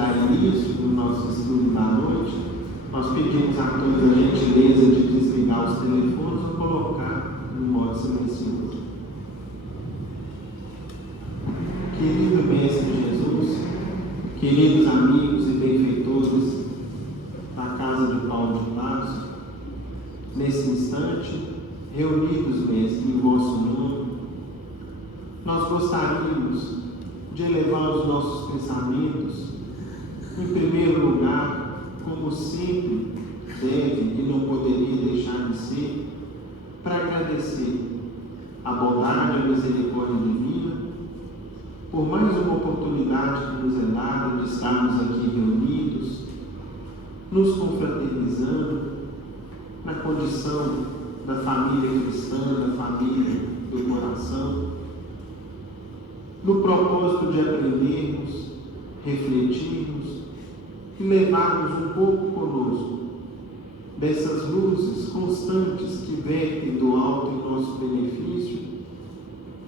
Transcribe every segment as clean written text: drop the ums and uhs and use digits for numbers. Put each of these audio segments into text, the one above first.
dar início no nosso estudo da noite, nós pedimos a todos a gentileza de desligar os telefones ou colocar no modo silencioso. Querido Mestre Jesus, queridos amigos e benfeitores da Casa de Paulo de Tarso, nesse instante, reunidos, Mestre, em vosso nome, nós gostaríamos de elevar os nossos pensamentos, em primeiro lugar, como sempre deve e não poderia deixar de ser, para agradecer a bondade e a misericórdia divina por mais uma oportunidade que nos é dada de estarmos aqui reunidos, nos confraternizando na condição da família cristã, da família do coração, no propósito de aprendermos, refletirmos e levarmos um pouco conosco dessas luzes constantes que vertem do alto em nosso benefício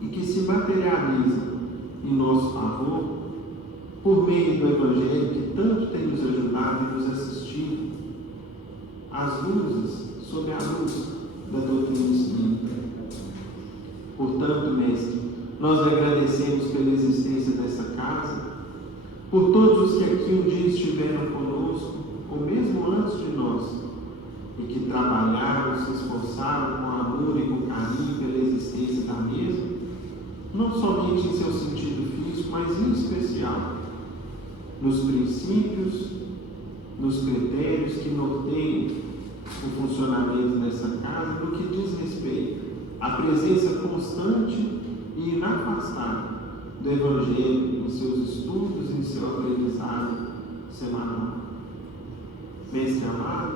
e que se materializam em nosso favor por meio do Evangelho que tanto tem nos ajudado e nos assistido às luzes sobre a luz da doutrina espírita. Portanto, Mestre, nós agradecemos pela existência dessa casa, por todos os que aqui um dia estiveram conosco, ou mesmo antes de nós, e que trabalharam, se esforçaram com amor e com carinho pela existência da mesma, não somente em seu sentido físico, mas em especial nos princípios, nos critérios que norteiam o funcionamento dessa casa, no que diz respeito à presença constante e inafastável do Evangelho em seus estudos e em seu aprendizado semanal. Mestre amado,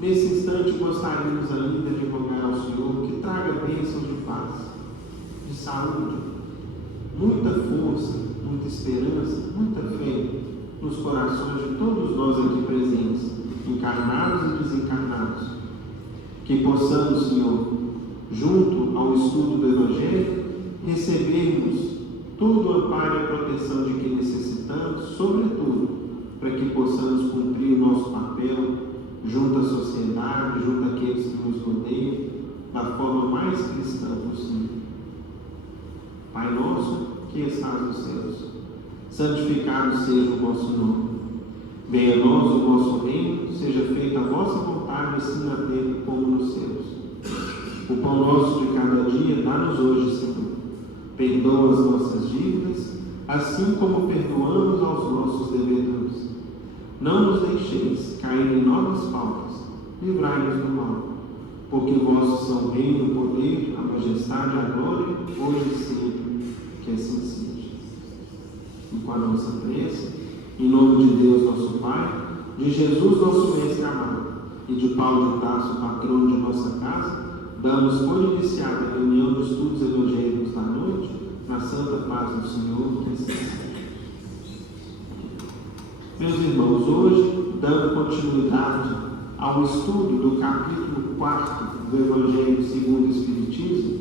nesse instante gostaríamos ainda de rogar ao Senhor que traga bênçãos de paz, de saúde, muita força, muita esperança, muita fé nos corações de todos nós aqui presentes, encarnados e desencarnados. Que possamos, Senhor, junto ao estudo do Evangelho, recebermos todo o amparo e a proteção de que necessitamos, sobretudo, para que possamos cumprir o nosso papel junto à sociedade, junto àqueles que nos rodeiam, da forma mais cristã possível. Pai nosso, que estás nos céus, santificado seja o vosso nome. Venha a nós o vosso reino, seja feita a vossa vontade, assim na terra como nos céus. O pão nosso de cada dia dá-nos hoje, Senhor. Perdoa as nossas dívidas, assim como perdoamos aos nossos devedores. Não nos deixeis cair em novas faltas, livrai-nos do mal, porque vossos são o reino, o poder, a majestade e a glória, hoje e sempre, que assim seja. E com a nossa prece, em nome de Deus nosso Pai, de Jesus nosso Mestre amado, e de Paulo de Tarso, patrono de nossa casa, damos por iniciada a reunião dos estudos evangélicos da noite, na santa paz do Senhor, que assim seja. Meus irmãos, hoje, dando continuidade ao estudo do capítulo 4 do Evangelho segundo o Espiritismo,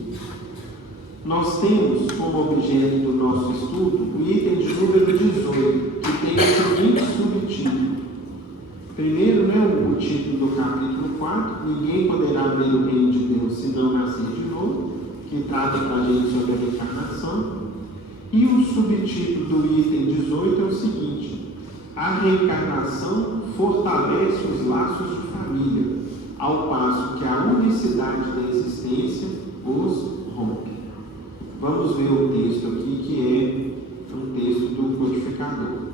nós temos como objeto do nosso estudo o item de número 18, que tem o seguinte subtítulo. Primeiro, o título do capítulo 4, Ninguém poderá ver o reino de Deus se não nascer de novo, que trata para a gente sobre a reencarnação. E o subtítulo do item 18 é o seguinte: a reencarnação fortalece os laços de família, ao passo que a unicidade da existência os rompe. Vamos ver o texto aqui, que é um texto do codificador.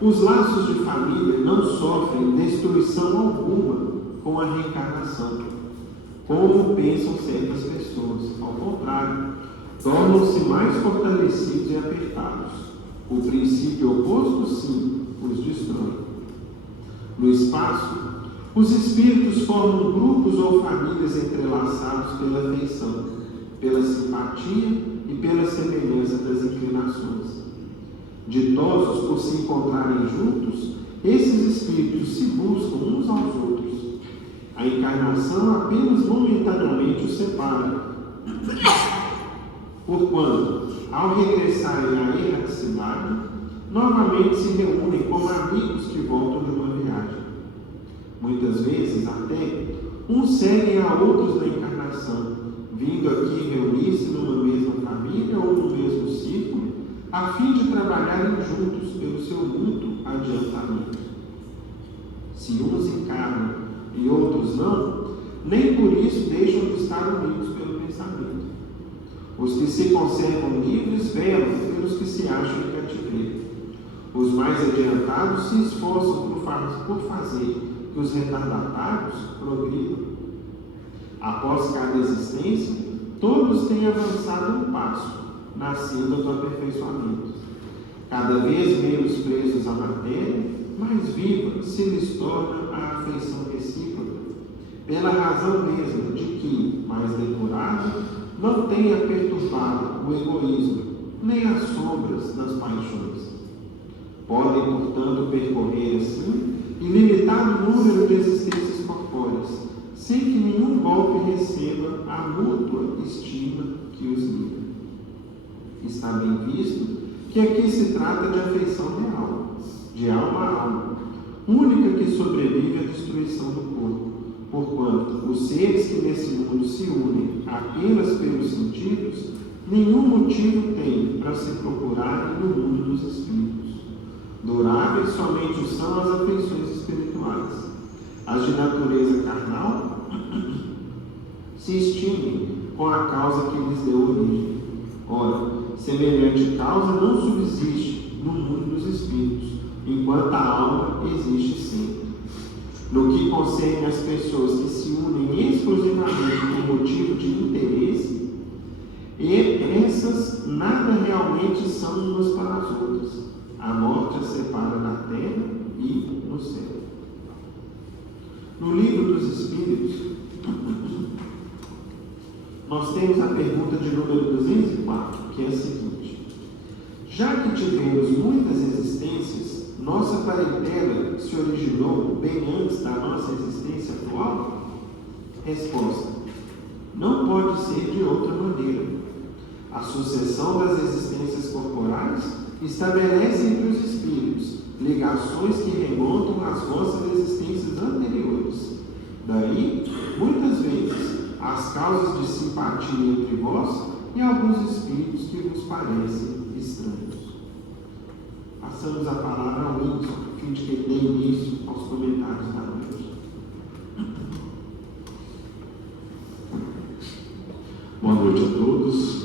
Os laços de família não sofrem destruição alguma com a reencarnação, como pensam certas pessoas. Ao contrário, tornam-se mais fortalecidos e apertados. O princípio oposto, sim, os destrói. No espaço, os espíritos formam grupos ou famílias entrelaçados pela afeição, pela simpatia e pela semelhança das inclinações. Ditosos por se encontrarem juntos, esses espíritos se buscam uns aos outros. A encarnação apenas momentaneamente os separa. Porquanto, ao regressarem à erraticidade, novamente se reúnem como amigos que voltam de uma viagem. Muitas vezes, até, uns seguem a outros na encarnação, vindo aqui reunir-se numa mesma família ou no mesmo círculo, a fim de trabalharem juntos pelo seu mútuo adiantamento. Se uns encarnam e outros não, nem por isso deixam de estar unidos pelo pensamento. Os que se conservam livres velam pelos que se acham em cativeiro. Os mais adiantados se esforçam por fazer que os retardatários progridam. Após cada existência, todos têm avançado um passo na senda do aperfeiçoamento. Cada vez menos presos à matéria, mais viva se lhes torna a afeição recíproca, pela razão mesma de que, mais depurado, não tenha perturbado o egoísmo, nem as sombras das paixões. Podem, portanto, percorrer assim ilimitado número de existências corpóreas, sem que nenhum golpe receba a mútua estima que os liga. Está bem visto que aqui se trata de afeição real, de alma a alma, única que sobrevive à destruição do corpo, porquanto os seres que nesse mundo se unem apenas pelos sentidos, nenhum motivo têm para se procurarem no mundo dos espíritos. Duráveis somente são as afeições espirituais. As de natureza carnal se extinguem com a causa que lhes deu origem. Ora, semelhante causa não subsiste no mundo dos espíritos, enquanto a alma existe sempre. No que concerne às pessoas que se unem exclusivamente por motivo de interesse, e essas nada realmente são umas para as outras. A morte as separa na terra e no céu. No livro dos Espíritos, nós temos a pergunta de número 204, que é a seguinte: já que tivemos muitas existências, nossa parentela se originou bem antes da nossa existência atual? Resposta: não pode ser de outra maneira. A sucessão das existências corporais estabelece entre os espíritos ligações que remontam às vossas existências anteriores. Daí, muitas vezes, as causas de simpatia entre vós e alguns espíritos que vos parecem estranhos. Passamos a palavra ao Wilson, a fim de que dê início aos comentários da noite. Boa noite a todos.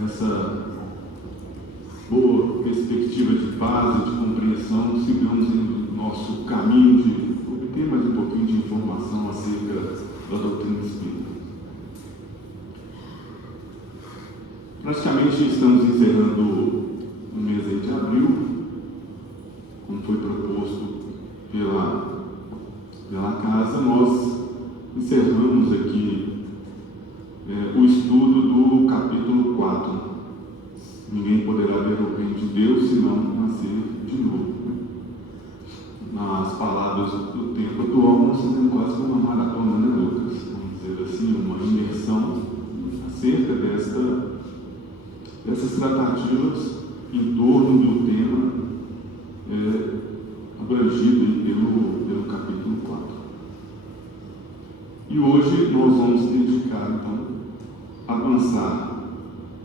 Nessa boa perspectiva de paz e de compreensão, sigamos em nosso caminho de obter mais um pouquinho de informação acerca da doutrina espírita. Praticamente estamos encerrando o mês aí de abril, como foi proposto pela casa. Nós encerramos aqui o estudo do capítulo 4. Ninguém poderá ver o reino de Deus se não nascer de novo. Nas palavras do tempo atual, nós fazemos quase uma maratona, né, Lucas? Vamos dizer assim, uma imersão acerca dessas tratativas em torno do tema abrangido pelo capítulo 4. E hoje nós vamos dedicar, então, a avançar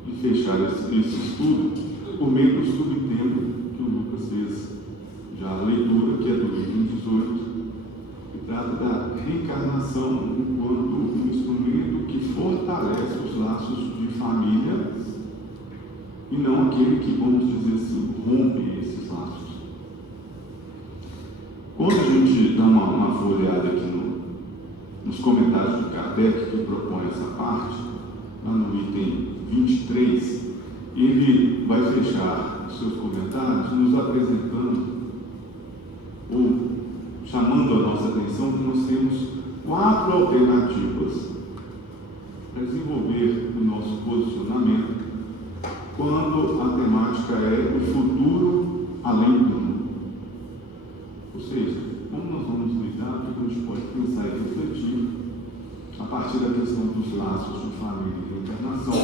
e fechar esse estudo por meio do subtema que o Lucas fez já a leitura, que é do livro 18, que trata da reencarnação enquanto um instrumento que fortalece os laços de família e não aquele que, vamos dizer assim, rompe esses laços. Quando a gente dá uma folheada aqui nos comentários de Kardec, que propõe essa parte, lá no item 23, ele vai fechar os seus comentários nos apresentando ou chamando a nossa atenção que nós temos 4 alternativas para desenvolver o nosso posicionamento quando a temática é o futuro além do mundo. Ou seja, como nós vamos lidar, o que a gente pode pensar e refletir a partir da questão dos laços de família e reencarnação,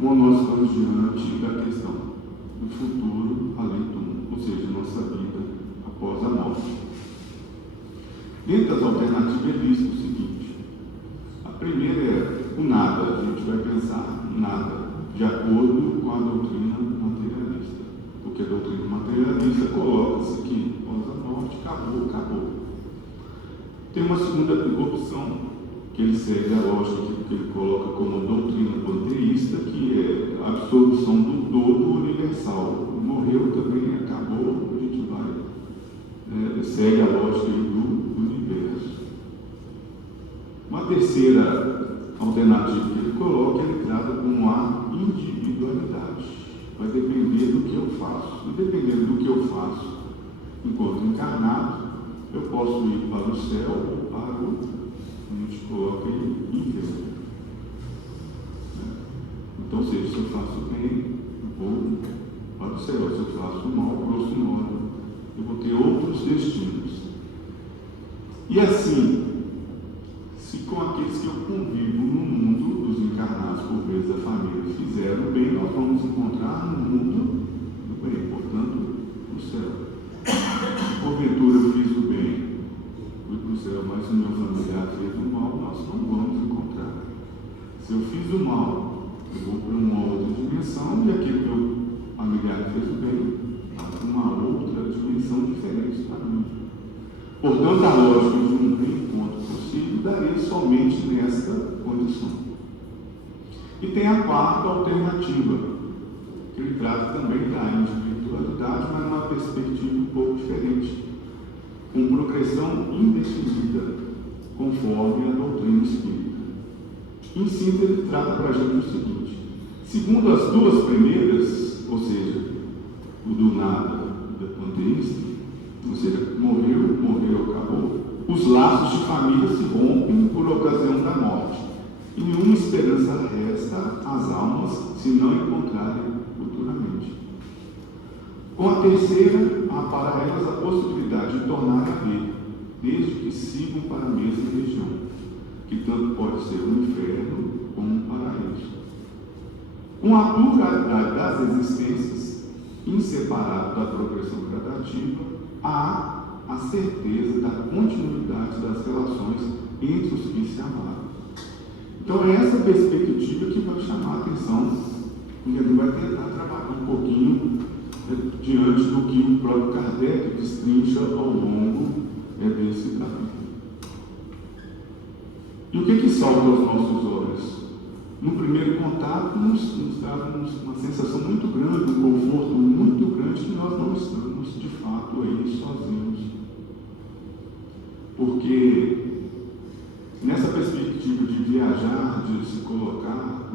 como nós estamos diante da questão do futuro além do túmulo, ou seja, nossa vida após a morte. Dentro das alternativas é visto o seguinte: a primeira é o nada. A gente vai pensar nada, de acordo com a doutrina materialista, porque a doutrina materialista coloca-se que após a morte acabou. Tem uma segunda opção, que ele segue a lógica que ele coloca como doutrina panteísta, que é a absorção do todo universal. Morreu também, acabou, a gente vai, segue a lógica do universo. Uma terceira alternativa que ele coloca, ele trata como a individualidade. Vai depender do que eu faço. E dependendo do que eu faço enquanto encarnado, eu posso ir para o céu ou para o, a gente coloca em inferno. Então, ou seja, se eu faço bem, eu vou para o céu. Se eu faço mal, grosso modo, eu vou ter outros destinos. E assim, se com aqueles que eu convivo no mundo dos encarnados, por vezes a família, fizeram o bem, nós vamos encontrar no mundo do bem, portanto, no céu. Porventura eu fiz o bem, fui para o céu, mas se o meu familiar fez o mal, nós não vamos encontrar. Se eu fiz o mal, eu vou para uma outra dimensão, e aquele meu familiar fez o bem, vai para uma outra dimensão diferente para mim. Portanto, a lógica de um reencontro possível daria somente nesta condição. E tem a quarta alternativa, que ele trata também da individualidade, mas numa perspectiva um pouco diferente, com progressão indefinida, conforme a doutrina espírita. Em síntese, ele trata para a gente o seguinte: segundo as duas primeiras, ou seja, o do nada e da panteísta, ou seja, morreu, acabou, os laços de família se rompem por ocasião da morte, e nenhuma esperança resta às almas se não encontrarem futuramente. Com a terceira, há para elas a possibilidade de tornar a ver, desde que sigam para a mesma região, que tanto pode ser um inferno como um paraíso. Com a pluralidade das existências, inseparável da progressão gradativa, há a certeza da continuidade das relações entre os que se amaram. Então é essa perspectiva que vai chamar a atenção, e a gente vai tentar trabalhar um pouquinho diante do que o próprio Kardec destrincha ao longo desse capítulo. E o que salta aos nossos olhos? No primeiro contato, nos dá uma sensação muito grande, um conforto muito grande, que nós não estamos, de fato, aí sozinhos. Porque nessa perspectiva de viajar, de se colocar,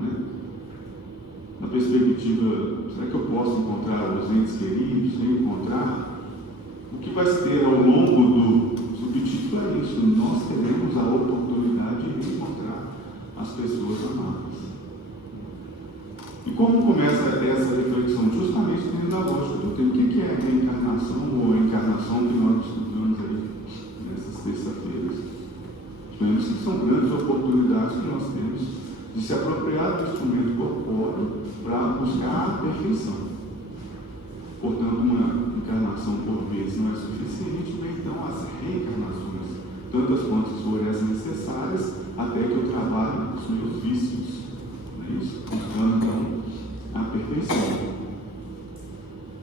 na perspectiva, será que eu posso encontrar os entes queridos, sem encontrar? O que vai se ter ao longo do subtítulo é isso: nós teremos a oportunidade de encontrar as pessoas amadas. E como começa essa reflexão? Justamente dentro da lógica do tempo. O que é a reencarnação ou a encarnação que nós estudamos aí nessas terça-feiras? Vemos que são grandes oportunidades que nós temos de se apropriar do instrumento corpóreo para buscar a perfeição. Portanto, uma encarnação por vez não é suficiente, mas então as reencarnações, tantas quantas forem as necessárias, até que eu trabalhe os meus vícios. Não é isso? Buscando então a perfeição.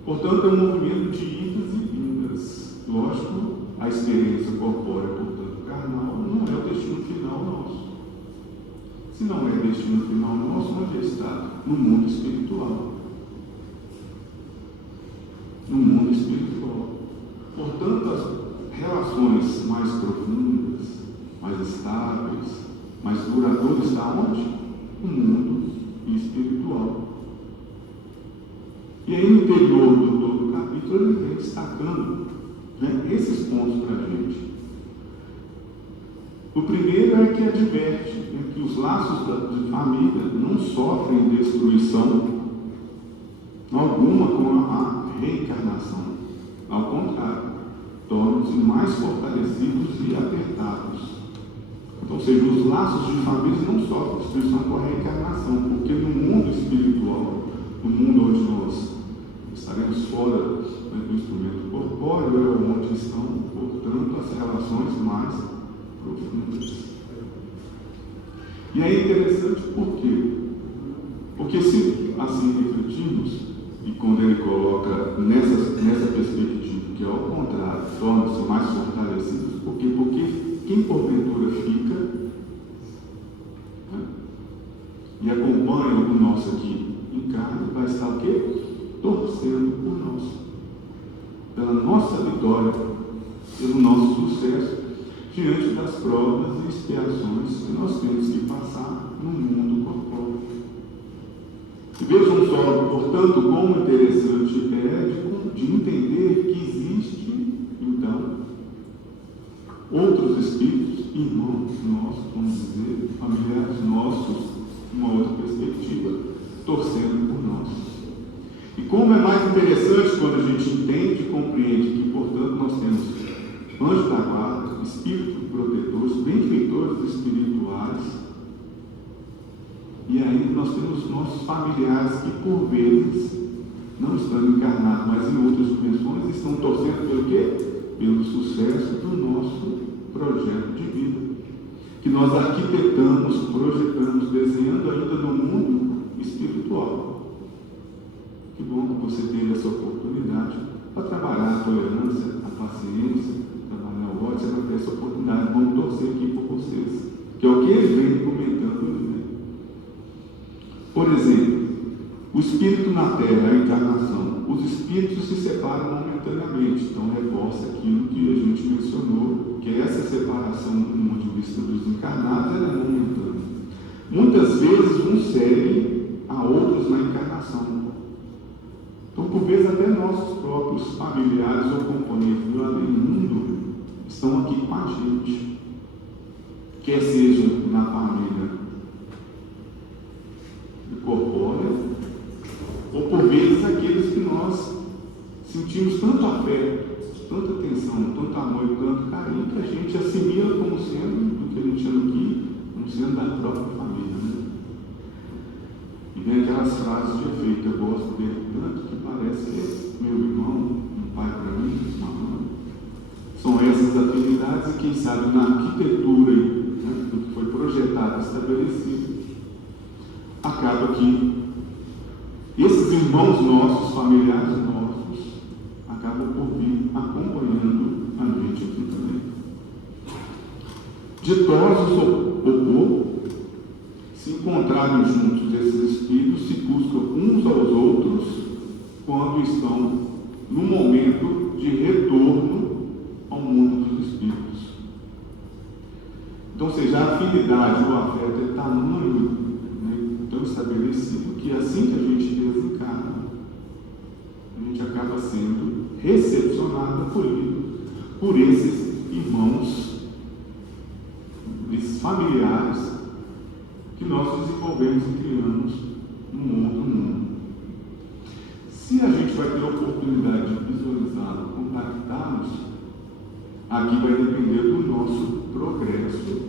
Portanto, é um movimento de idas e vindas. Lógico, a experiência corpórea, portanto, carnal, não é o destino final nosso. Se não é destino final nosso, onde está? No mundo espiritual. No mundo espiritual. Portanto, as relações mais profundas, mais estáveis, mais duradouras, está onde? No mundo espiritual. E aí, no interior do capítulo, ele vem destacando esses pontos para a gente. O primeiro é que adverte que os laços de família não sofrem destruição alguma com a reencarnação. Ao contrário, tornam-se mais fortalecidos e apertados. Então, ou seja, os laços de família não sofrem destruição com a reencarnação, porque no mundo espiritual, no mundo onde nós estaremos fora do instrumento corpóreo, onde estão, portanto, as relações mais profundas. E é interessante por quê? Porque se assim refletirmos, e quando ele coloca nessa perspectiva, que é ao contrário, torna-se mais fortalecidos, por quê? Porque quem porventura fica, né, e acompanha o nosso aqui em carne, vai estar o quê? Torcendo por nós, pela nossa vitória, pelo nosso sucesso, diante das provas e expiações que nós temos que passar no mundo corpóreo. E vejam só, portanto, como interessante é de entender que existe, então, outros espíritos, irmãos nossos, vamos dizer, familiares nossos, uma outra perspectiva, torcendo por nós. E como é mais interessante quando a gente entende e compreende que, portanto, nós temos anjos da guarda, espíritos protetores, benfeitores espirituais, e aí nós temos nossos familiares que, por vezes, não estão encarnados, mas em outras dimensões, estão torcendo pelo quê? Pelo sucesso do nosso projeto de vida, que nós arquitetamos, projetamos, desenhando ainda no mundo espiritual. Que bom que você teve essa oportunidade para trabalhar a tolerância, a paciência, trabalhar o ódio, você vai ter essa oportunidade. Vamos torcer aqui por vocês, que é o que ele vem comentando. Por exemplo, o espírito na Terra, a encarnação, os espíritos se separam momentaneamente, então reforça aquilo que a gente mencionou, que essa separação do ponto de vista dos encarnados ela é momentânea. Muitas vezes uns seguem a outros na encarnação. Então, por vezes, até nossos próprios familiares ou componentes do além mundo estão aqui com a gente, quer seja na família corpórea, ou por vezes aqueles que nós sentimos tanto afeto, tanta atenção, tanto amor e tanto carinho, que a gente assimila como sendo, do que a gente chama aqui, como sendo da própria família. Né? E vem aquelas frases de efeito, eu gosto dele tanto que parece que é meu irmão, um pai para mim, uma mãe. São essas afinidades e quem sabe na arquitetura, né, do que foi projetado, estabelecido, acaba que esses irmãos nossos, familiares nossos, acabam por vir acompanhando a gente aqui também. Ditosos ou pouco, se encontrarem juntos esses espíritos, se buscam uns aos outros quando estão no momento de retorno ao mundo dos espíritos. Então, seja, a afinidade, o afeto é tamanho, tão estabelecido, que assim que a gente desencarna, a gente acaba sendo recepcionado, acolhido por esses irmãos, esses familiares que nós desenvolvemos e criamos num outro mundo. Se a gente vai ter a oportunidade de visualizá-los, contactá-los, aqui vai depender do nosso progresso,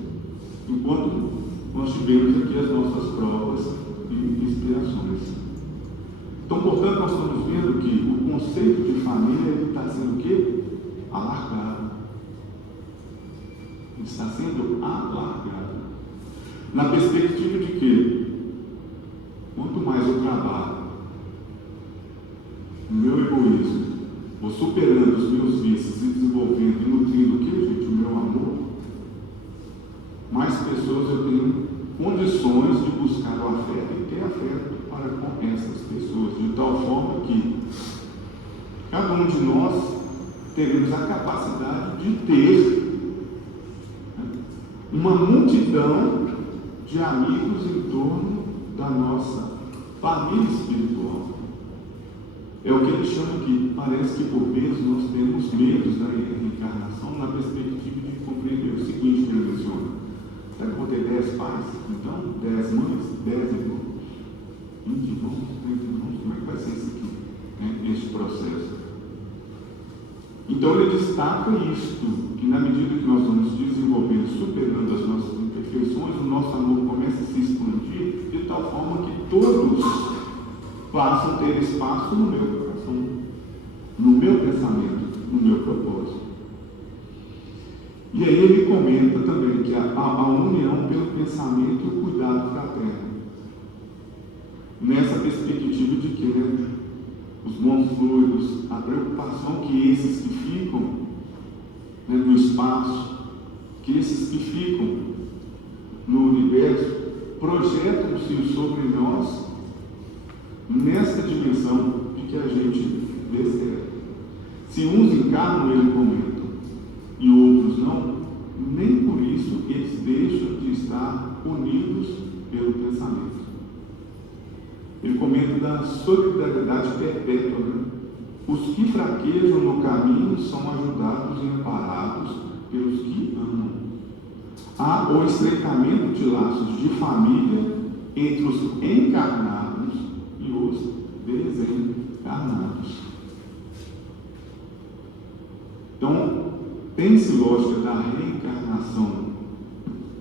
enquanto nós tivemos aqui as nossas provas e expiações. Então, portanto, nós estamos vendo que o conceito de família está sendo o quê? Alargado. Ele está sendo alargado. Na perspectiva de que, quanto mais eu trabalho, o meu egoísmo, vou superando os meus vícios e desenvolvendo e nutrindo o que, gente? O meu amor, mais pessoas eu tenho condições de buscar o afeto e ter afeto para com essas pessoas, de tal forma que cada um de nós teremos a capacidade de ter uma multidão de amigos em torno da nossa família espiritual. É o que ele chama aqui. Parece que por vezes nós temos medos da reencarnação na perspectiva de compreender o seguinte que ele menciona. Será que eu vou ter 10 pais? Então, 10 mães, 10 irmãos, 20 irmãos, 30 irmãos, como é que vai ser isso aqui, né, este processo? Então ele destaca isto, que na medida que nós vamos desenvolvendo, superando as nossas imperfeições, o nosso amor começa a se expandir de tal forma que todos passam a ter espaço no meu coração. no meu pensamento, no meu propósito. E aí ele comenta também que a união pelo pensamento e o cuidado fraterno. Nessa perspectiva de que, né, os bons fluidos, a preocupação que esses que ficam, né, no espaço, que esses que ficam no universo, projetam-se sobre nós nesta dimensão de que a gente deseja. Se uns encarnam, ele comenta, e outros não, nem por isso eles deixam de estar unidos pelo pensamento. Ele comenta da solidariedade perpétua, né? Os que fraquejam no caminho são ajudados e amparados pelos que amam. Há o estreitamento de laços de família entre os encarnados e os desencarnados. Então, tem-se lógica da reencarnação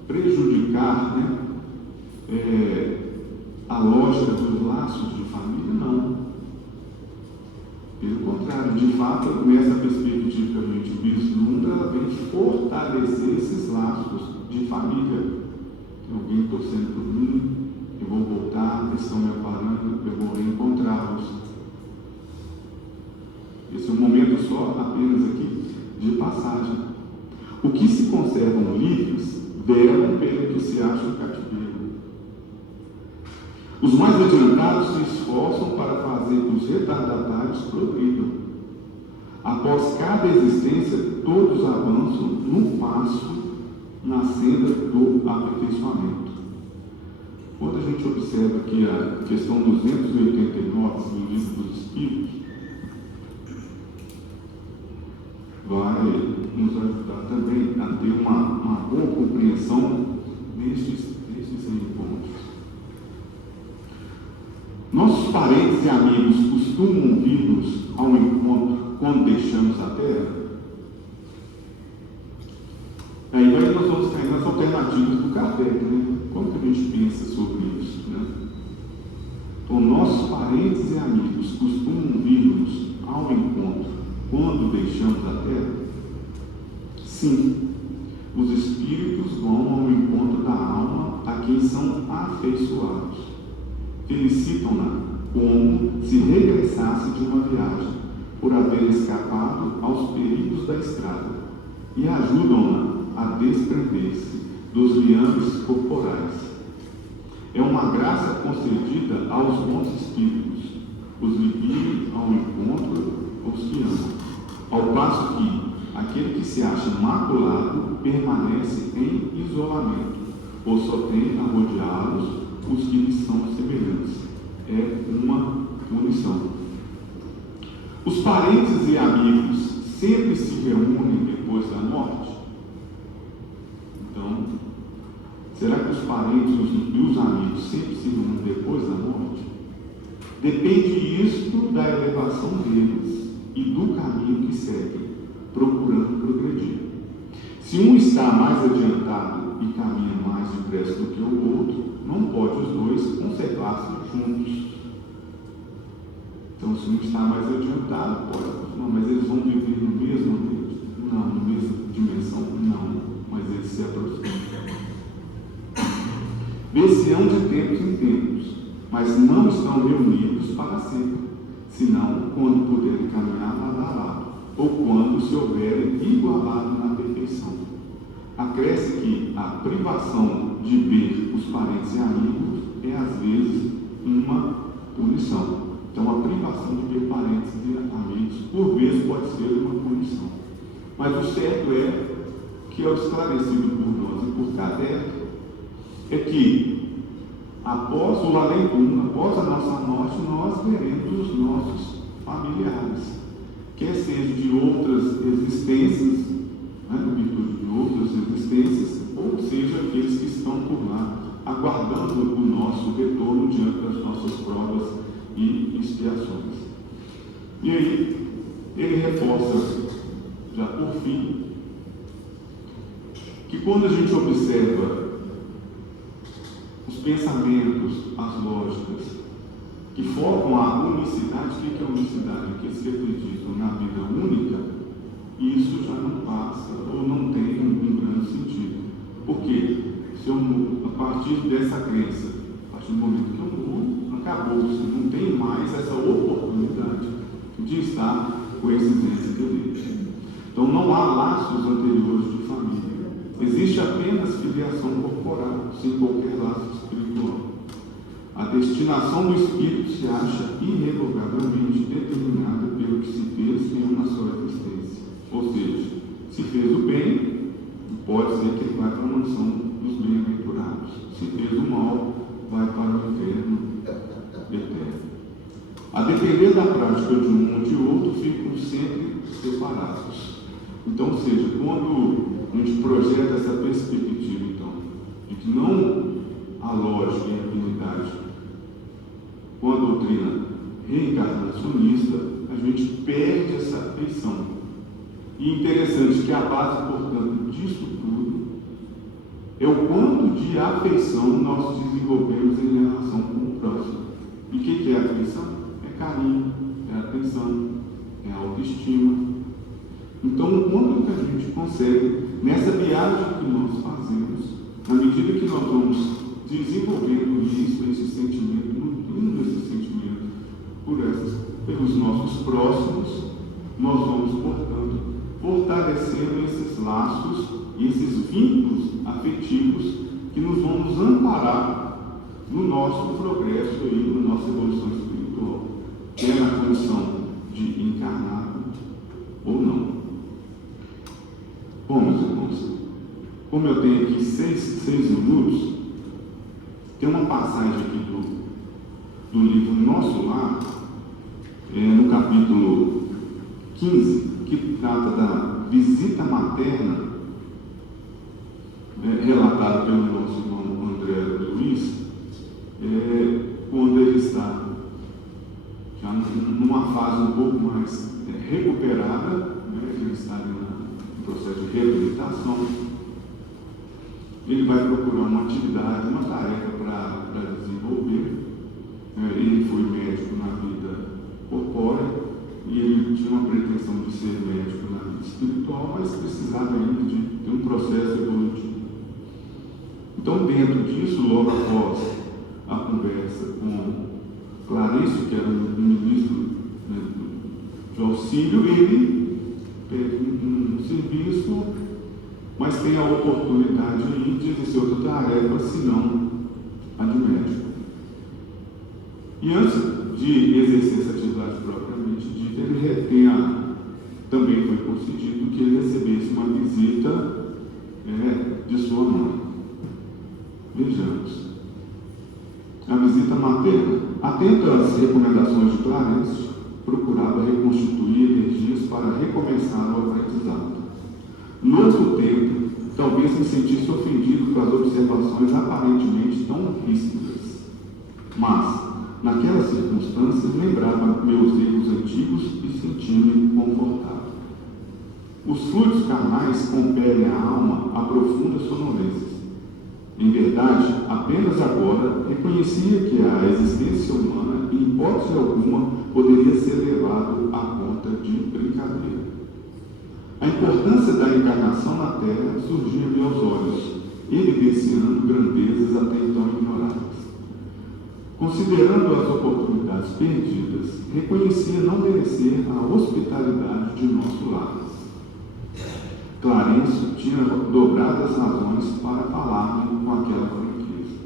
prejudicar, né, a lógica dos laços de família? Não. Pelo contrário, de fato, nessa perspectiva que a gente vislumbra, ela vem fortalecer esses laços de família. Tem alguém torcendo por mim, eu vou voltar, eles estão me amparando, eu vou reencontrá-los. Esse é um momento só, apenas aqui, de passagem. O que se conservam livres, velam pelo que se acha o cativeiro. Os mais adiantados se esforçam para fazer que os retardatários progridam. Após cada existência, todos avançam num passo na senda do aperfeiçoamento. Quando a gente observa aqui a questão 289 do Livro dos Espíritos, vai nos ajudar também a ter uma boa compreensão destes encontros. Nossos parentes e amigos costumam vir-nos ao encontro quando deixamos a Terra? Aí nós vamos cair nas alternativas do Kardec, né? Como que a gente pensa sobre isso, né? Então, nossos parentes e amigos costumam vir-nos ao encontro quando deixamos a Terra? Sim, os espíritos vão ao encontro da alma a quem são afeiçoados. Felicitam-na como se regressasse de uma viagem, por haver escapado aos perigos da estrada, e ajudam-na a desprender-se dos liames corporais. É uma graça concedida aos bons espíritos, os enviam ao encontro os que amam, ao passo que aquele que se acha maculado permanece em isolamento, ou só tem a rodeá-los os que lhes são semelhantes. É uma unição. Os parentes e amigos sempre se reúnem depois da morte? Então, será que os parentes e os amigos sempre se reúnem depois da morte? Depende isto da elevação deles e do caminho que seguem, procurando progredir. Se um está mais adiantado e caminha mais depressa do que o outro, não pode os dois conservar-se juntos. Então, se um está mais adiantado, pode. Não, mas eles vão viver no mesmo ambiente? Não, na mesma dimensão? Não, mas eles se aproximam. Vê-se-ão de tempos em tempos, mas não estão reunidos para sempre, senão quando puderem caminhar lado a lado, ou quando se houverem igualado na perfeição. Acresce que a privação de ver os parentes e amigos é às vezes uma punição. Então, a privação de ver parentes e amigos, por vezes, pode ser uma punição. Mas o certo é que é o esclarecido por nós e por Kardec, é que após o além-túmulo, após a nossa morte, nós veremos os nossos familiares, quer seja de outras existências, né, em virtude de outras existências, ou seja, aqueles que estão por lá, aguardando o nosso retorno diante das nossas provas e expiações. E aí, ele reforça, já por fim, que quando a gente observa os pensamentos, as lógicas que focam a unicidade. O que é unicidade? Aqueles que acreditam na vida única, isso já não passa ou não tem um grande sentido. Por quê? Se eu mudo, a partir dessa crença, a partir do momento que eu mudo, acabou-se, não tem mais essa oportunidade de estar com esses entes queridos. Então não há laços anteriores de família. Existe apenas filiação corporal, sem qualquer laço espiritual. A destinação do espírito se acha irrevogavelmente determinada pelo que se fez em uma só existência. Ou seja, se fez o bem, pode ser que ele vai para a mansão dos bem-aventurados. Se fez o mal, vai para o inferno eterno. A depender da prática de um ou de outro, ficam sempre separados. Então, ou seja, quando a gente projeta essa perspectiva, então, de que não há lógica em afinidade com a doutrina reencarnacionista, a gente perde essa afeição. E interessante que a base, portanto, disso tudo é o quanto de afeição nós desenvolvemos em relação com o próximo. E o que é afeição? É carinho, é atenção, é autoestima. Então, quando que a gente consegue, nessa viagem que nós fazemos, na medida que nós vamos desenvolvendo isso, esse sentimento, nutrindo esse sentimento pelos nossos próximos, nós vamos, portanto, fortalecendo esses laços e esses vínculos afetivos que nos vão nos amparar no nosso progresso e na nossa evolução espiritual, quer na condição de encarnado ou não. Bom, meus irmãos, como eu tenho aqui 6 minutos, tem uma passagem aqui do livro Nosso Lar, no capítulo 15, que trata da visita materna, relatada pelo nosso irmão André Luiz, quando ele está já numa fase um pouco mais recuperada, ele está no processo de reabilitação. Ele vai procurar uma atividade, uma tarefa para desenvolver. Ele foi médico na vida corpórea e ele tinha uma pretensão de ser médico na vida espiritual, mas precisava ainda de um processo evolutivo. Então, dentro disso, logo após a conversa com Clarencio, que era um ministro de auxílio, ele pede um serviço, mas tem a oportunidade aí de exercer outra tarefa, senão a de médico. E antes de exercer essa atividade propriamente dita, ele também foi concedido que ele recebesse uma visita de sua mãe. Vejamos. A visita materna. Atento às recomendações de Clarencio, procurava reconstituir energias para recomeçar o aprendizado. No outro tempo, talvez me sentisse ofendido com as observações aparentemente tão ríspidas. Mas, naquelas circunstâncias, lembrava meus erros antigos e sentia-me confortável. Os fluidos carnais compelem a alma a profundas sonolências. Em verdade, apenas agora reconhecia que a existência humana, em hipótese alguma, poderia ser levado à conta de brincadeira. A importância da encarnação na Terra surgia-me aos olhos, evidenciando grandezas até então ignoradas. Considerando as oportunidades perdidas, reconhecia não merecer a hospitalidade de nosso lar. Clarencio tinha dobrado as razões para falar-me com aquela franqueza.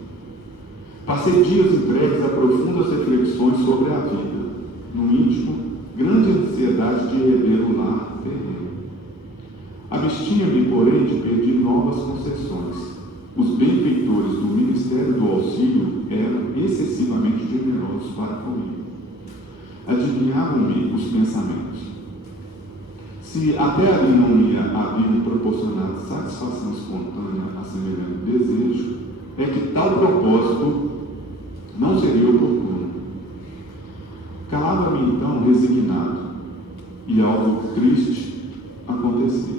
Passei dias entregues a profundas reflexões sobre a vida. No íntimo, grande ansiedade de rever o lar terreno. Abstinha-me, porém, de pedir novas concessões. Os benfeitores do Ministério do Auxílio eram excessivamente generosos para comigo. Adivinhavam-me os pensamentos. Se até ali não me haviam proporcionado satisfação espontânea a semelhante desejo, é que tal propósito não seria oportuno. Calava-me então resignado, e algo triste aconteceu.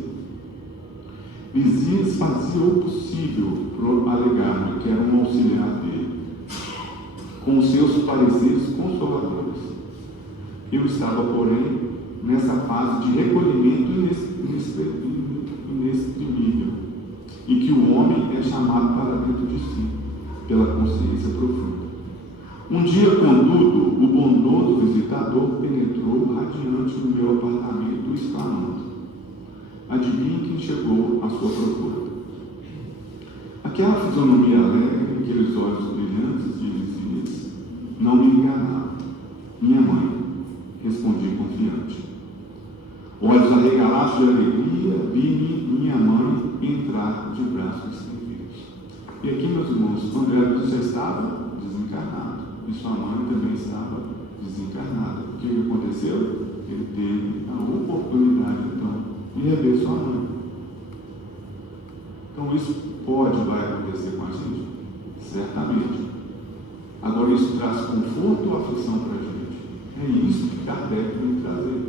Vizinhas faziam o possível por alegar-me que era um auxiliar dele. com os seus pareceres consoladores. Eu estava, porém, nessa fase de recolhimento inexprimível, em que o homem é chamado para dentro de si, pela consciência profunda. Um dia, contudo, o bondoso visitador penetrou radiante no meu apartamento, exclamando: adivinhe quem chegou à sua procura? Aquela fisionomia alegre, aqueles olhos brilhantes e visíveis, não me enganavam. Minha mãe, respondi confiante. Olhos arregalados de alegria, vi minha mãe entrar de braços estendidos. E aqui, meus irmãos, André já estava desencarnado, e sua mãe também estava desencarnada. O que aconteceu? Ele teve a oportunidade, então, de rever sua mãe. Então, isso vai acontecer com a gente? Certamente. Agora, isso traz conforto ou aflição para a gente? É isso que Kardec vem trazer.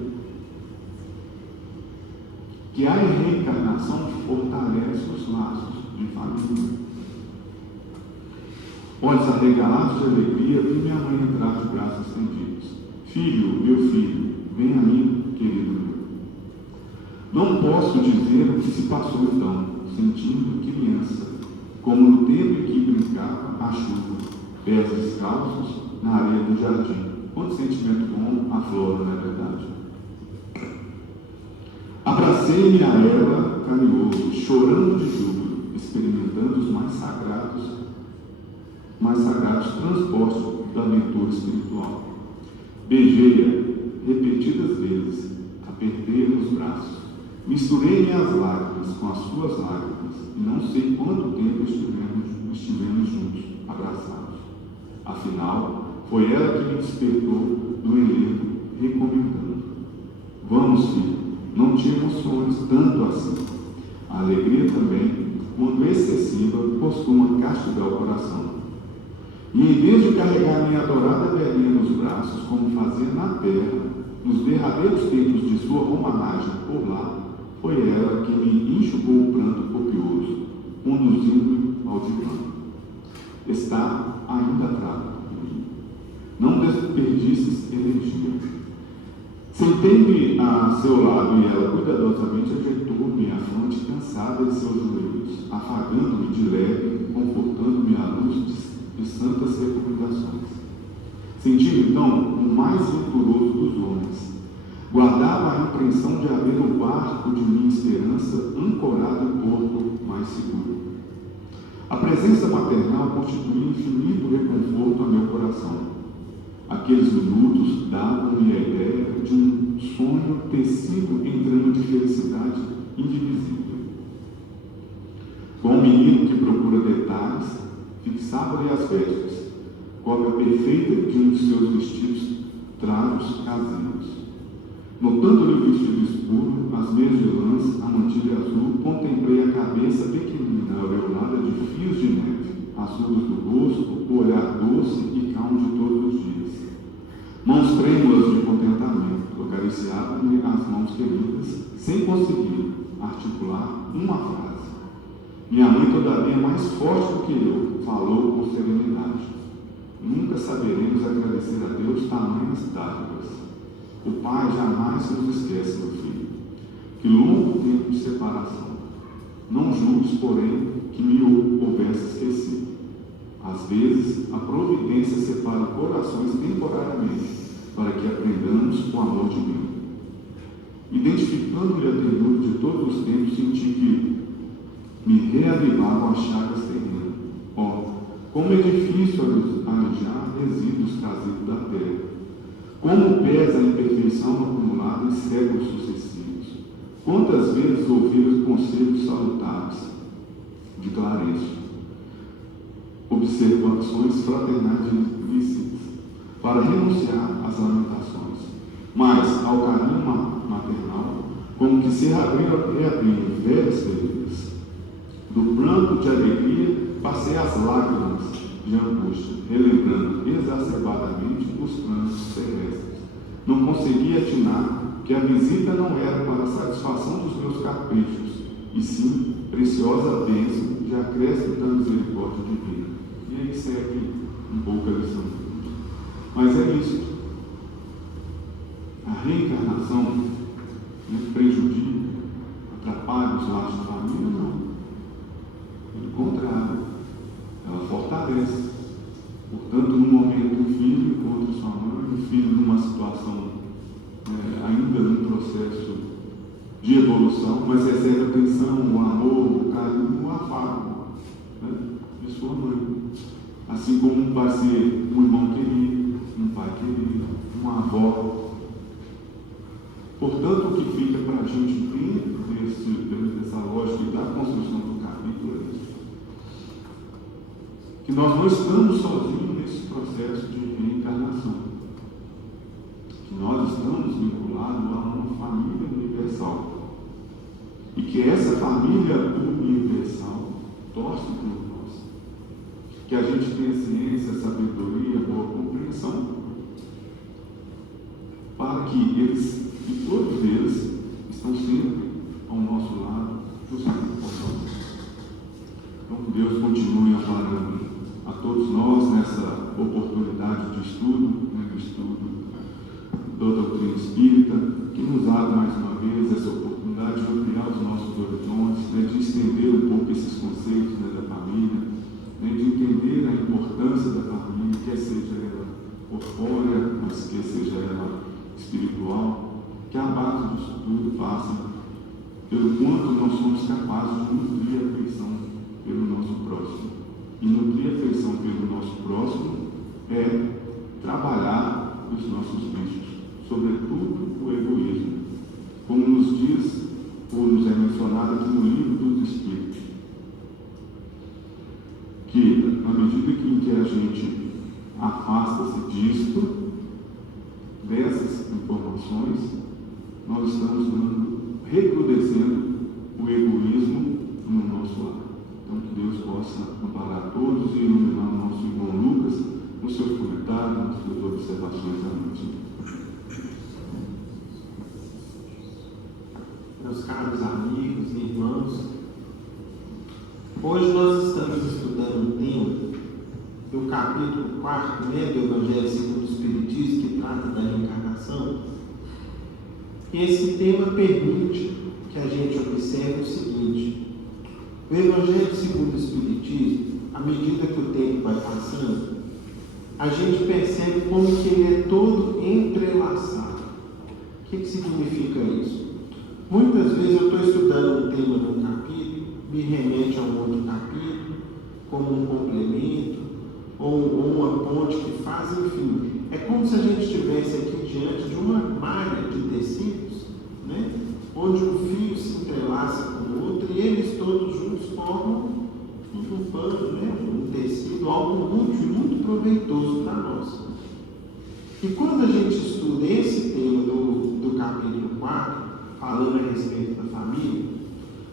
Que a reencarnação fortalece os laços de família. Olhos arregalados de alegria, vi minha mãe entrar de braços estendidos. Filho, meu filho, vem a mim, querido meu. Não posso dizer o que se passou então, sentindo criança, como no tempo em que brincava à chuva, pés descalços na areia do jardim. Quanto sentimento bom aflora, não é verdade? Abracei-me a ela, carinhoso, chorando de júbilo, experimentando os mais sagrados transportes da aventura espiritual. Beijei-a repetidas vezes, apertei-a nos braços, misturei minhas lágrimas com as suas lágrimas, e não sei quanto tempo estivemos juntos, abraçados. Afinal, foi ela que me despertou do enlevo, recomendando: vamos, filho, não te emociones tanto assim. A alegria também, quando excessiva, costuma castigar o coração. E em vez de carregar minha adorada velhinha nos braços, como fazia na terra, nos derradeiros tempos de sua romanagem por lá, foi ela que me enxugou o pranto copioso, conduzindo-me ao divã. Está ainda fraco. Não desperdices energia. Sentei-me a seu lado e ela cuidadosamente ajeitou-me a fronte cansada de seus joelhos, afagando-me de leve, confortando-me à luz de santas recomendações. Senti-me, então, o mais venturoso dos homens. Guardava a impressão de haver o barco de minha esperança ancorado em porto mais seguro. A presença maternal constituía infinito reconforto a meu coração. Aqueles minutos davam-me a ideia de um sonho tecido em trama de felicidade indivisível. Com um menino que procura detalhes, fixava-lhe as vestes, cópia perfeita de um de seus vestidos trajos caseiros. Notando-lhe o vestido escuro, as meias de lãs, a mantilha azul, contemplei a cabeça pequenina, aureolada de fios de neve, as rugas do rosto, o olhar doce e calmo de todos os dias. Mãos trêmulas de contentamento acariciavam-me as mãos queridas, sem conseguir articular uma frase. Minha mãe, todavia mais forte do que eu, falou com serenidade: nunca saberemos agradecer a Deus tamanhas dádivas. O Pai jamais nos esquece, meu filho. Que longo tempo de separação. Não julgues, porém, que me houvesse esquecido. Às vezes, a providência separa corações temporariamente, para que aprendamos o amor divino. Identificando-lhe a ternura de todos os tempos, senti que me reavivavam as chagas terrenas. Como é difícil alijar resíduos trazidos da terra. Como pesa a imperfeição acumulada em séculos sucessivos. Quantas vezes ouvi os conselhos salutares de Clarencio, observações fraternais lícitas, para renunciar às lamentações, mas ao carinho maternal, como que se reabriram velhas feridas. Do pranto de alegria passei às lágrimas de angústia, relembrando exacerbadamente os planos terrestres. Não conseguia atinar que a visita não era para a satisfação dos meus caprichos, e sim preciosa bênção de acréscimo da misericórdia divina. E aí segue um pouco a lição. Mas é isso. A reencarnação prejudica, atrapalha os laços de família? Não. Pelo contrário, ela fortalece. Portanto, no momento o filho encontra sua mãe, o filho numa situação ainda num processo de evolução, mas recebe atenção, o amor, o carinho, o afago de sua mãe. Assim como um vai ser um irmão querido, um pai querido, uma avó. Portanto, o que fica para a gente dentro dessa lógica da construção do capítulo é isso. Que nós não estamos sozinhos nesse processo de reencarnação. Que nós estamos vinculados a uma família universal. E que essa família universal torce por nós. Que a gente tenha ciência, sabedoria, boa compreensão. Para que eles, e todos eles, estão sempre ao nosso lado, justamente por nós. Então, que Deus continue amparando a todos nós nessa oportunidade de estudo, do estudo da doutrina espírita, que nos abre mais uma vez essa oportunidade de ampliar os nossos horizontes, de estender um pouco esses conceitos da família, de entender a importância da família, quer seja ela corpórea, mas quer seja ela espiritual, que a base disso tudo passa pelo quanto nós somos capazes de nutrir a afeição pelo nosso próximo. E nutrir a afeição pelo nosso próximo é trabalhar os nossos vícios, sobretudo o egoísmo, como nos diz, ou nos é mencionado aqui no livro dos Espíritos, que na medida em que a gente afasta-se disto, dessas informações, nós estamos recrudescendo o egoísmo no nosso lar. Então, que Deus possa amparar todos e iluminar o nosso irmão Lucas nos seus comentários, nas suas observações à noite. Meus caros amigos e irmãos, hoje nós estamos estudando um tema do capítulo 4, do Evangelho segundo o Espiritismo, que trata da reencarnação. E esse tema permite que a gente observe o seguinte: o Evangelho segundo o Espiritismo, à medida que o tempo vai passando, a gente percebe como que ele é todo entrelaçado. O que significa isso? Muitas vezes eu estou estudando um tema num capítulo, me remete a um outro capítulo, como um complemento, ou uma ponte que faz, enfim. É como se a gente estivesse aqui diante de uma malha de tecidos, onde um fio se entrelaça com o outro e eles todos juntos formam um pano, um tecido, algo útil e muito proveitoso para nós. E quando a gente estuda esse tema do capítulo 4, falando a respeito da família,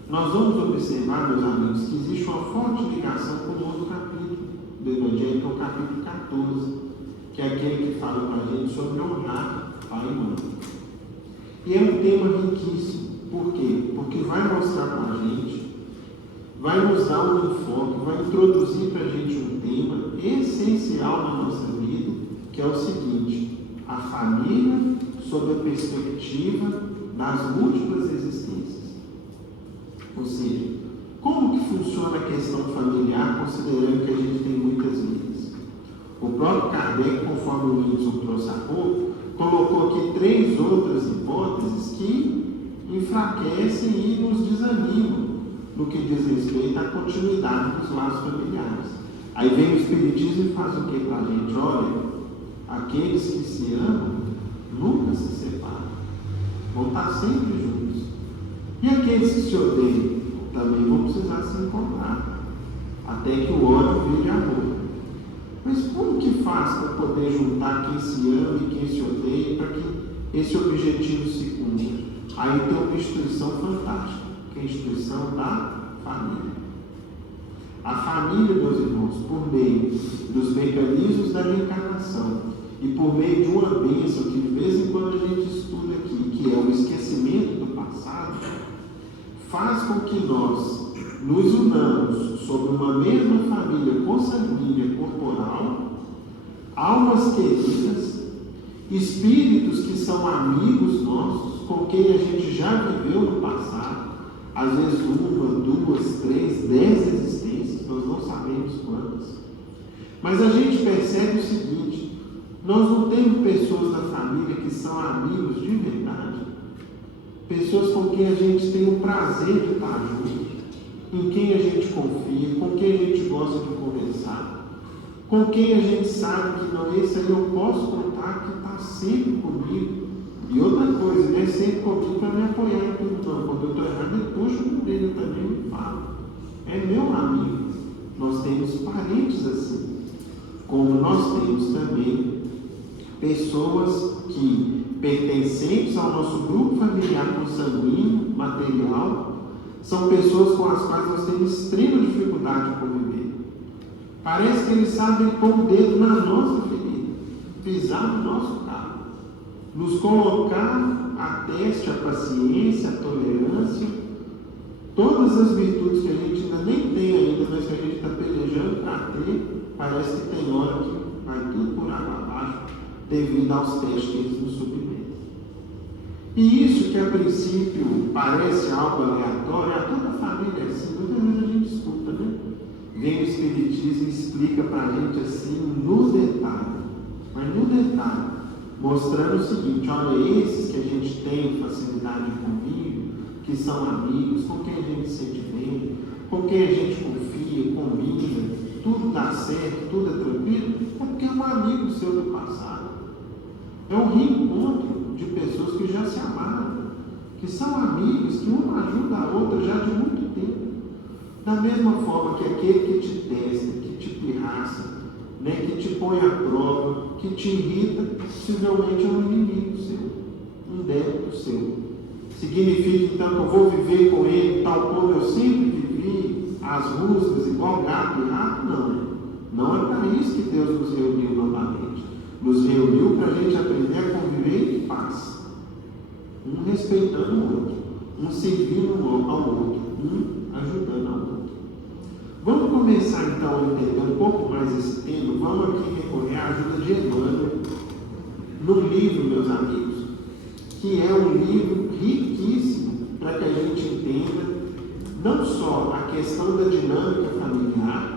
nós vamos observar, meus amigos, que existe uma forte ligação com o outro capítulo do Evangelho, que é o capítulo 14, que é aquele que fala para a gente sobre honrar pai e mãe. E é um tema riquíssimo. Por quê? Porque vai mostrar para a gente, vai nos dar um enfoque, vai introduzir para a gente um tema essencial na nossa vida, que é o seguinte: a família sob a perspectiva das múltiplas existências. Ou seja, como que funciona a questão familiar, considerando que a gente tem muitas vidas? O próprio Kardec, conforme o Nilson trouxe há pouco, colocou aqui 3 outras hipóteses que enfraquecem e nos desanimam no que diz respeito à continuidade dos laços familiares. Aí vem o Espiritismo e faz o que para a gente? Olha, aqueles que se amam nunca se separam, vão estar sempre juntos. E aqueles que se odeiam também vão precisar se encontrar, até que o ódio vire amor. Mas como que faz para poder juntar quem se ama e quem se odeia, para que esse objetivo se cumpra? Aí tem uma instituição fantástica, que é a instituição da família. A família, meus irmãos, por meio dos mecanismos da reencarnação e por meio de uma bênção que de vez em quando a gente estuda aqui, que é o esquecimento do passado, faz com que nós nos unamos sobre uma mesma família consanguínea corporal, almas queridas, espíritos que são amigos nossos, com quem a gente já viveu no passado, às vezes 1, 2, 3, 10 existências, nós não sabemos quantas. Mas a gente percebe o seguinte: nós não temos pessoas da família que são amigos de verdade, pessoas com quem a gente tem o prazer de estar junto, em quem a gente confia, com quem a gente gosta de conversar, com quem a gente sabe que não, esse aí eu posso contar, que está sempre comigo. E outra coisa, não é sempre comigo para me apoiar em tudo, não. Quando eu estou errado, ele puxa o dele também e me fala. É meu amigo. Nós temos parentes assim, como nós temos também pessoas que, pertencentes ao nosso grupo familiar consanguíneo, material, são pessoas com as quais nós temos extrema dificuldade de conviver. Parece que eles sabem pôr o dedo na nossa ferida, pisar no nosso carro, nos colocar a teste, a paciência, a tolerância, todas as virtudes que a gente ainda nem tem ainda, mas que a gente está pelejando para ter. Parece que tem hora que vai tudo por água abaixo devido aos testes que eles nos submetem. E isso que a princípio parece algo aleatório, a toda a família é assim, muitas vezes a gente escuta, né? Vem o Espiritismo e explica para a gente assim, no detalhe, mas no detalhe, mostrando o seguinte: olha, esses que a gente tem facilidade de convívio, que são amigos, com quem a gente se sente bem, com quem a gente confia, combina, tudo dá certo, tudo é tranquilo, é porque é um amigo seu do passado. É um reencontro de pessoas que já se amaram, que são amigos, que uma ajuda a outra já de muito tempo. Da mesma forma que aquele que te testa, que te pirraça, né, que te põe à prova, que te irrita, possivelmente é um inimigo seu, um débito seu. Significa então que eu vou viver com ele tal como eu sempre vivi, às rusgas, igual gato e rato? Não. Não é para isso que Deus nos reuniu novamente. Nos reuniu para a gente aprender a conviver em paz, um respeitando o outro, um servindo ao outro, um ajudando ao outro. Vamos começar então a entender um pouco mais esse tema. Vamos aqui recorrer à ajuda de Emmanuel no livro, meus amigos, que é um livro riquíssimo para que a gente entenda não só a questão da dinâmica familiar,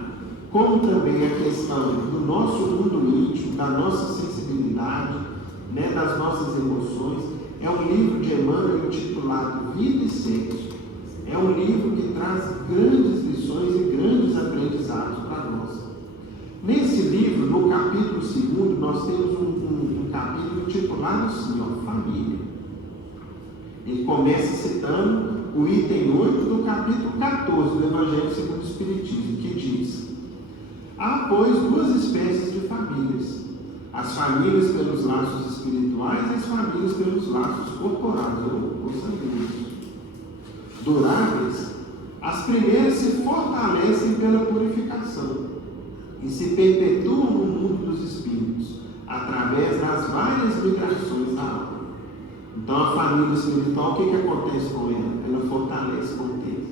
como também a questão do nosso mundo íntimo, da nossa sensibilidade, né, das nossas emoções. É um livro de Emmanuel intitulado Vida e Sexo. É um livro que traz grandes lições e grandes aprendizados para nós. Nesse livro, no capítulo 2, nós temos um capítulo intitulado assim, ó, Família. Ele começa citando o item 8 do capítulo 14 do Evangelho segundo o Espiritismo, que diz: há, pois, duas espécies de famílias: as famílias pelos laços espirituais e as famílias pelos laços corporais, ou sanguíneos. Duráveis, as primeiras se fortalecem pela purificação e se perpetuam no mundo dos espíritos, através das várias migrações da alma. Então, a família espiritual, o que acontece com ela? Ela fortalece com o tempo.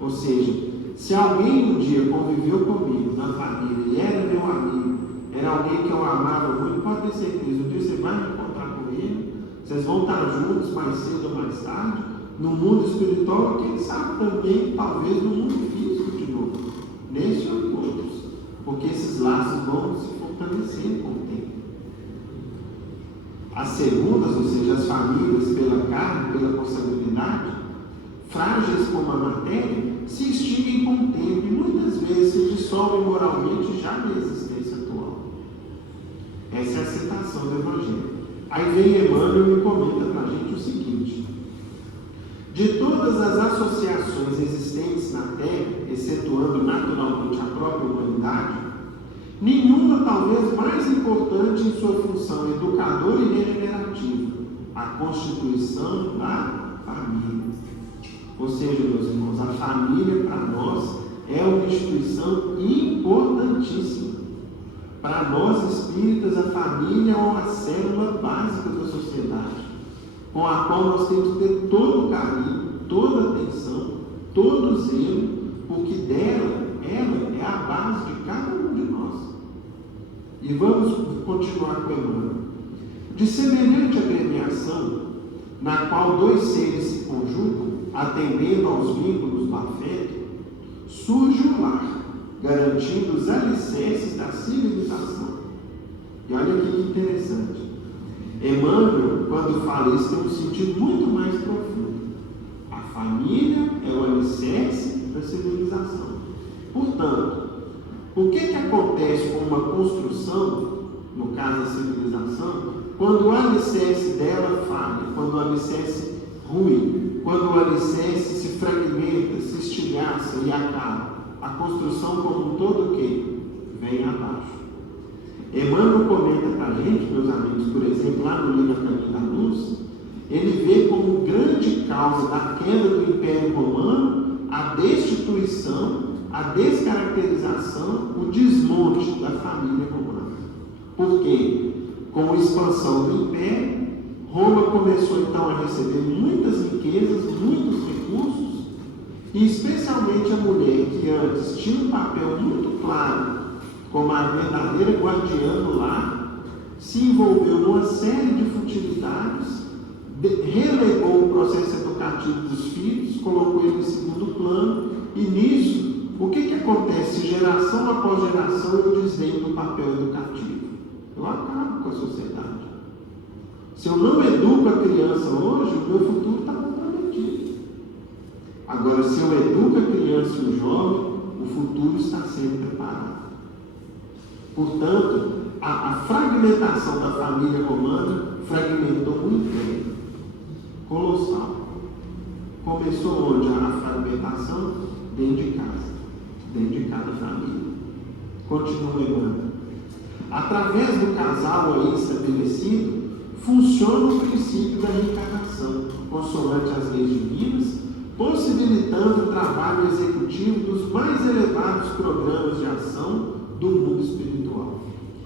Ou seja, se alguém um dia conviveu comigo na família e era meu amigo, era alguém que eu amava muito, pode ter certeza, um dia você vai me encontrar com ele, vocês vão estar juntos mais cedo ou mais tarde, no mundo espiritual, e quem sabe também, talvez, no mundo físico de novo, nesse ou em outros, porque esses laços vão se fortalecendo com o tempo. As segundas, ou seja, as famílias pela carne, pela consanguinidade, frágeis como a matéria, se extinguem com o tempo e muitas vezes se dissolvem moralmente já na existência atual. Essa é a citação do Evangelho. Aí vem Emmanuel e comenta para a gente o seguinte: de todas as associações existentes na Terra, excetuando naturalmente a própria humanidade, nenhuma talvez mais importante em sua função educadora e regenerativa, a constituição da família. Ou seja, meus irmãos, a família para nós é uma instituição importantíssima. Para nós espíritas, a família é uma célula básica da sociedade, com a qual nós temos que ter todo o carinho, toda a atenção, todo o zelo, porque ela é a base de cada um de nós. E vamos continuar com Emmanuel. De semelhante agremiação, na qual dois seres se conjugam, atendendo aos vínculos do afeto, surge o lar, garantindo os alicerces da civilização. E olha aqui que interessante. Emmanuel, quando fala isso, tem um sentido muito mais profundo. A família é o alicerce da civilização. Portanto, o que acontece com uma construção, no caso da civilização, quando o alicerce dela falha, quando o alicerce rui, quando o alicerce se fragmenta, se estilhaça e acaba? A construção como um todo o quê? Vem abaixo. Emmanuel comenta para a gente, meus amigos, por exemplo, lá no livro A Caminho da Luz, ele vê como grande causa da queda do Império Romano a destituição, a descaracterização, o desmonte da família romana. Por quê? Com a expansão do Império, Roma começou então a receber muitas riquezas, muitos recursos, e especialmente a mulher, que antes tinha um papel muito claro como a verdadeira guardiã do lar, se envolveu numa série de futilidades, relegou o processo educativo dos filhos, colocou ele em segundo plano, e nisso, o que acontece? Geração após geração, eu desdenho do papel educativo. Eu acabo com a sociedade. Se eu não educo a criança hoje, o meu futuro está comprometido. Agora, se eu educo a criança e o jovem, o futuro está sendo preparado. Portanto, a fragmentação da família romana fragmentou o Império. Colossal. Começou onde a fragmentação? Dentro de casa. Dentro de cada família. Continua Emmanuel. Através do casal aí estabelecido, funciona o princípio da reencarnação, consoante as leis divinas, possibilitando o trabalho executivo dos mais elevados programas de ação do mundo espiritual.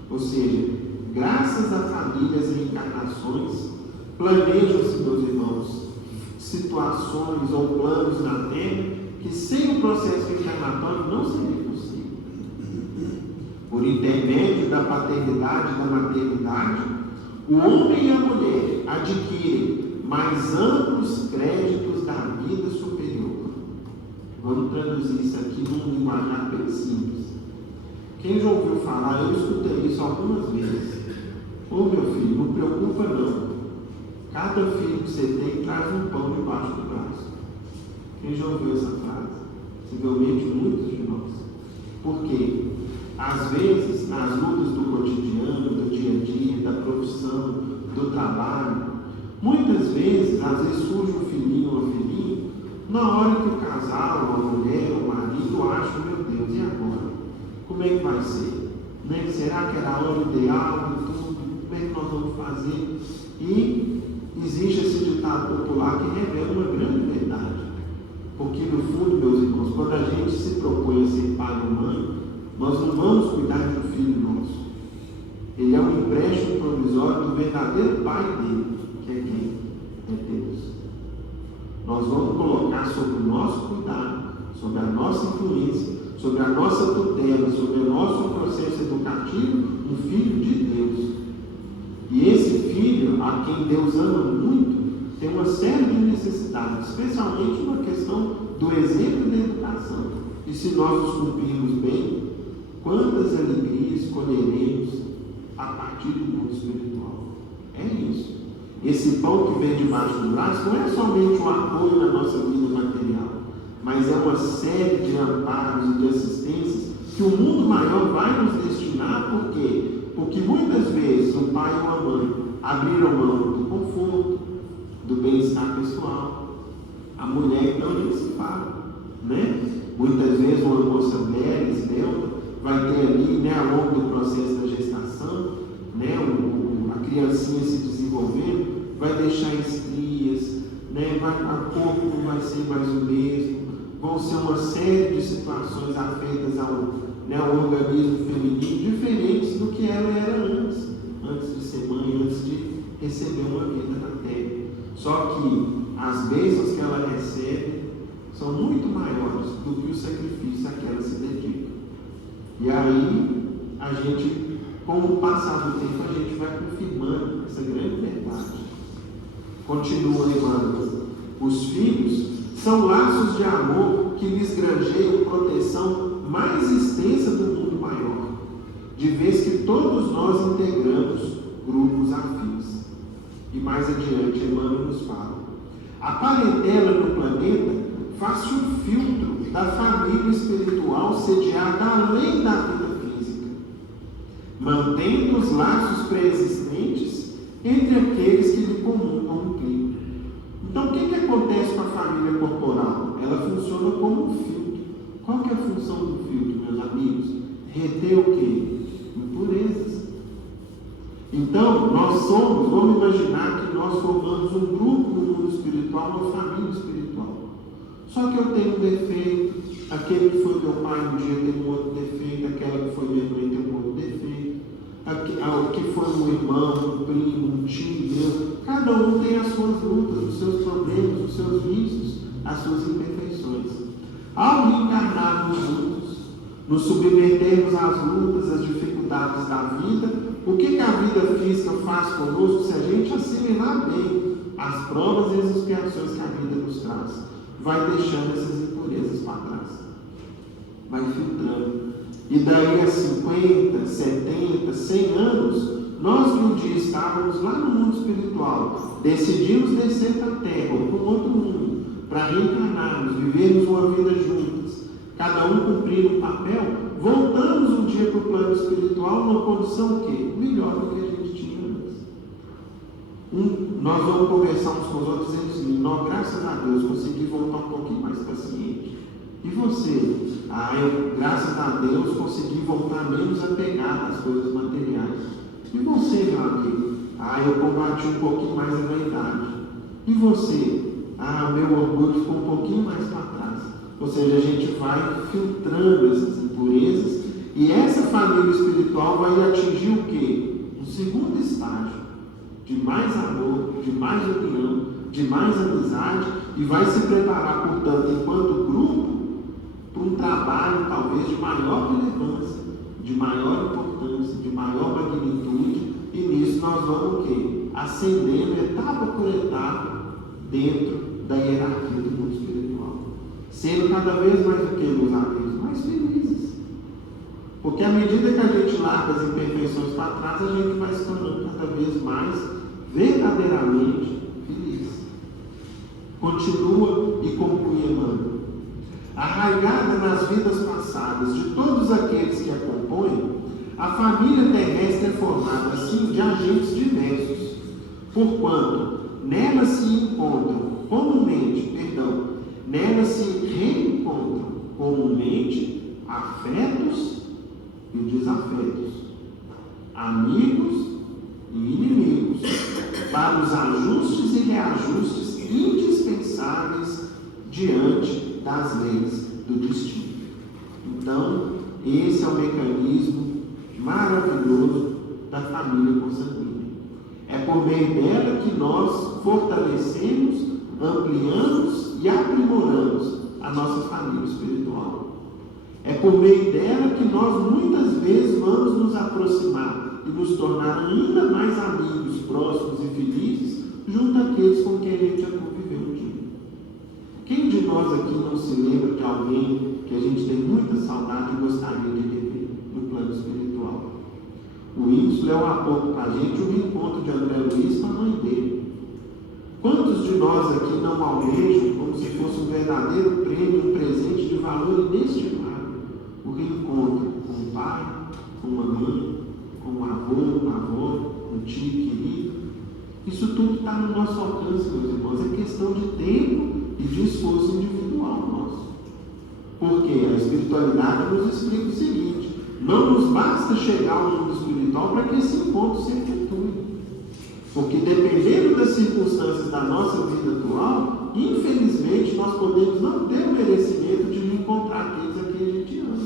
Ou seja, graças a famílias e reencarnações, planejam-se, meus irmãos, situações ou planos na Terra que sem o processo reencarnatório não seria possível. Por intermédio da paternidade e da maternidade, o homem e a mulher adquirem mais amplos créditos da vida superior. Vamos traduzir isso aqui num linguajar bem simples. Quem já ouviu falar, eu escutei isso algumas vezes. Ô meu filho, não preocupa não. Cada filho que você tem traz um pão debaixo do braço. Quem já ouviu essa frase? Possivelmente muitos de nós. Por quê? Às vezes, nas lutas do cotidiano, do dia a dia, da profissão, do trabalho, muitas vezes, às vezes surge um filhinho ou uma filhinha, na hora que o casal, a mulher, o marido acha, meu Deus, e agora? Como é que vai ser? Né? Será que era a hora ideal e tudo? Como é que nós vamos fazer? E existe esse ditado popular que revela uma grande verdade. Porque, no fundo, meus irmãos, quando a gente se propõe a ser pai ou mãe, nós não vamos cuidar de um filho nosso. Ele é um empréstimo provisório do verdadeiro pai dele, que é quem? É Deus. Nós vamos colocar sob o nosso cuidado, sobre a nossa influência, sobre a nossa tutela, sobre o nosso processo educativo, um filho de Deus. E esse filho, a quem Deus ama muito, tem uma série de necessidades, especialmente uma questão do exemplo da educação. E se nós nos cumprirmos bem, quantas alegrias colheremos a partir do mundo espiritual? É isso. Esse pão que vem debaixo do braço não é somente um apoio na nossa vida material, mas é uma série de amparos e de assistências que o mundo maior vai nos destinar. Por quê? Porque muitas vezes o pai ou a mãe abriram mão do conforto, do bem-estar pessoal. A mulher então nem se fala, né? Muitas vezes uma moça bela, esbelta, vai ter ali, né, ao longo do processo da gestação, né, a criancinha se desenvolvendo, vai deixar estrias, né, o corpo vai ser mais o mesmo, vão ser uma série de situações afetas ao organismo feminino, diferentes do que ela era antes de ser mãe, antes de receber uma vida na terra. Só que as bênçãos que ela recebe são muito maiores do que o sacrifício a que ela se dedica. E aí a gente com o passar do tempo, a gente vai confirmando essa grande verdade. Continua Emmanuel: os filhos são laços de amor que lhes granjeiam proteção mais extensa do mundo maior, de vez que todos nós integramos grupos afins. E mais adiante, Emmanuel nos fala: a parentela no planeta faz-se um filtro da família espiritual sediada além da vida física, mantendo os laços pré-existentes entre aqueles que lhe comungam no clima. Então, o que acontece com a família corporal? Ela funciona como um filtro. Qual que é a função do filtro, meus amigos? Reter o quê? Impurezas. Então, vamos imaginar que nós formamos um grupo no mundo espiritual, uma família espiritual. Só que eu tenho um defeito, aquele que foi meu pai um dia tem um outro defeito, aquela que foi minha mãe tem um outro defeito, o que foi um irmão, um primo, um tio meu, cada um tem as suas lutas, os seus problemas, os seus vícios, as suas imperfeições. Ao reencarnarmos juntos, nos submetermos às lutas, às dificuldades da vida, o que a vida física faz conosco se a gente assimilar bem as provas e as expiações que a vida nos traz? Vai deixando essas impurezas para trás, vai filtrando. E daí a 50, 70, 100 anos, nós que um dia estávamos lá no mundo espiritual, decidimos descer para a Terra ou para um outro mundo, para reencarnarmos, vivermos uma vida juntas, cada um cumprindo um papel, voltamos um dia para o plano espiritual numa condição o quê? Melhor do que a gente tinha antes. Nós vamos conversar uns com os outros dizendo assim: nós, graças a Deus, consegui voltar um pouquinho mais paciente. E você? Eu, graças a Deus, consegui voltar menos apegado às coisas materiais. E você, meu amigo? Eu combati um pouquinho mais a vaidade. E você? Meu orgulho ficou um pouquinho mais para trás. Ou seja, a gente vai filtrando essas impurezas e essa família espiritual vai atingir o quê? Um segundo estágio de mais amor, de mais união, de mais amizade, e vai se preparar, portanto, enquanto grupo, para um trabalho talvez de maior relevância, de maior importância, de maior magnitude, e nisso nós vamos o quê? Ascendendo etapa por etapa dentro da hierarquia do mundo espiritual. Sendo cada vez mais o que, meus amigos? Mais felizes. Porque à medida que a gente larga as imperfeições para trás, a gente vai se tornando cada vez mais verdadeiramente feliz. Continua e conclui Emmanuel: arraigada nas vidas passadas de todos aqueles que a compõem, a família terrestre é formada assim de agentes diversos, porquanto nela se reencontram comumente afetos e desafetos, amigos e inimigos, para os ajustes e reajustes indispensáveis diante das leis do destino. Então, esse é o mecanismo maravilhoso da família consanguínea. É por meio dela que nós fortalecemos, ampliamos e aprimoramos a nossa família espiritual. É por meio dela que nós muitas vezes vamos nos aproximar e nos tornar ainda mais amigos, próximos e felizes junto àqueles com quem a gente já conviveu um dia. Quem de nós aqui não se lembra de alguém que a gente tem muita saudade e gostaria de rever no plano espiritual? O índice leu há pouco para a gente o reencontro de André Luiz com a mãe dele. Quantos de nós aqui não almejam, como se fosse um verdadeiro prêmio, um presente de valor inestimável, o reencontro com o pai, com a mãe, com o avô, uma avó, um tio querido? Isso tudo está no nosso alcance, meus irmãos. É questão de tempo e de esforço individual nosso. Porque a espiritualidade nos explica o seguinte: não nos basta chegar ao mundo espiritual para que esse encontro se efetue. Porque dependendo das circunstâncias da nossa vida atual, infelizmente nós podemos não ter o merecimento de encontrar aqueles a quem a gente ama.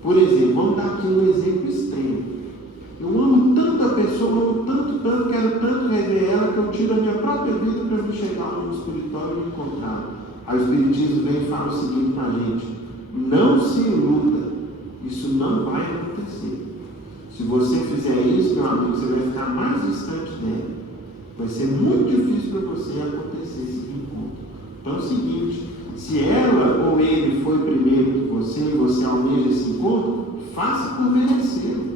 Por exemplo, vamos dar aqui um exemplo extremo. Eu amo tanto a pessoa, amo tanto, quero tanto rever ela, que eu tiro a minha própria vida para me chegar ao mundo espiritual e me encontrar. Aí o Espiritismo vem e fala o seguinte para a gente: não se iluda, isso não vai acontecer. Se você fizer isso, meu amigo, você vai ficar mais distante dela. Vai ser muito difícil para você acontecer esse encontro. Então é o seguinte, se ela ou ele foi primeiro que você e você almeja esse encontro, faça por merecê-lo.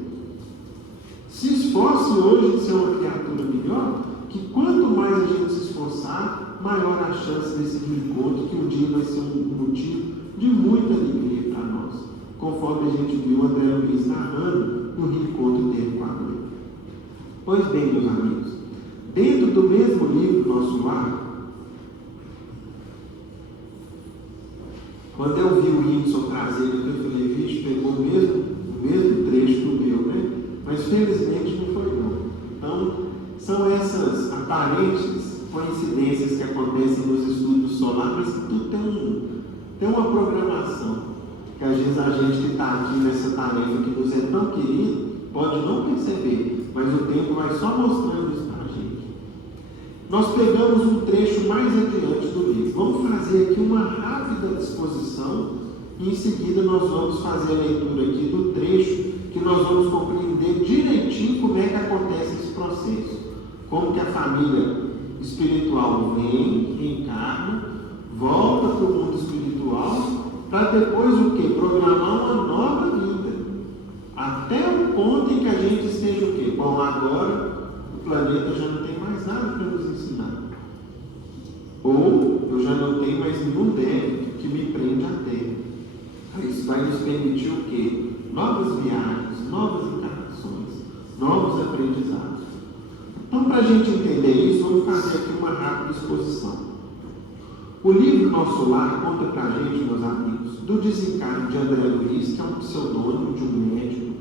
Se esforce hoje de ser uma criatura melhor, que quanto mais a gente se esforçar, maior a chance desse encontro, que um dia vai ser um motivo de muita alegria para nós. Conforme a gente viu André Luiz narrando no reencontro dele com a mãe. Pois bem, meus amigos, dentro do mesmo livro Nosso Lar, quando eu vi o Whindersson trazendo aqui, eu falei, vixe, pegou o mesmo trecho do meu, né? Mas felizmente não foi não. Então, são essas aparentes coincidências que acontecem nos estudos solares, mas que tudo tem uma programação. Que às vezes a gente que está aqui nessa tarefa que nos é tão querido, pode não perceber, mas o tempo vai só mostrando isso para a gente. Nós pegamos um trecho mais adiante do livro. Vamos fazer aqui uma rápida disposição e em seguida nós vamos fazer a leitura aqui do trecho que nós vamos compreender direitinho como é que acontece esse processo. Como que a família espiritual vem, reencarna, volta para o mundo espiritual, para depois o quê? Programar uma nova vida. Até o ponto em que a gente esteja o quê? Bom, agora o planeta já não tem mais nada para nos ensinar. Ou eu já não tenho mais nenhum débito que me prende à Terra. Isso vai nos permitir o quê? Novas viagens, novas encarnações, novos aprendizados. Então, para a gente entender isso, vamos fazer aqui uma rápida exposição. O livro Nosso Lar conta para a gente, meus amigos, do desencarne de André Luiz, que é um pseudônimo de um médico,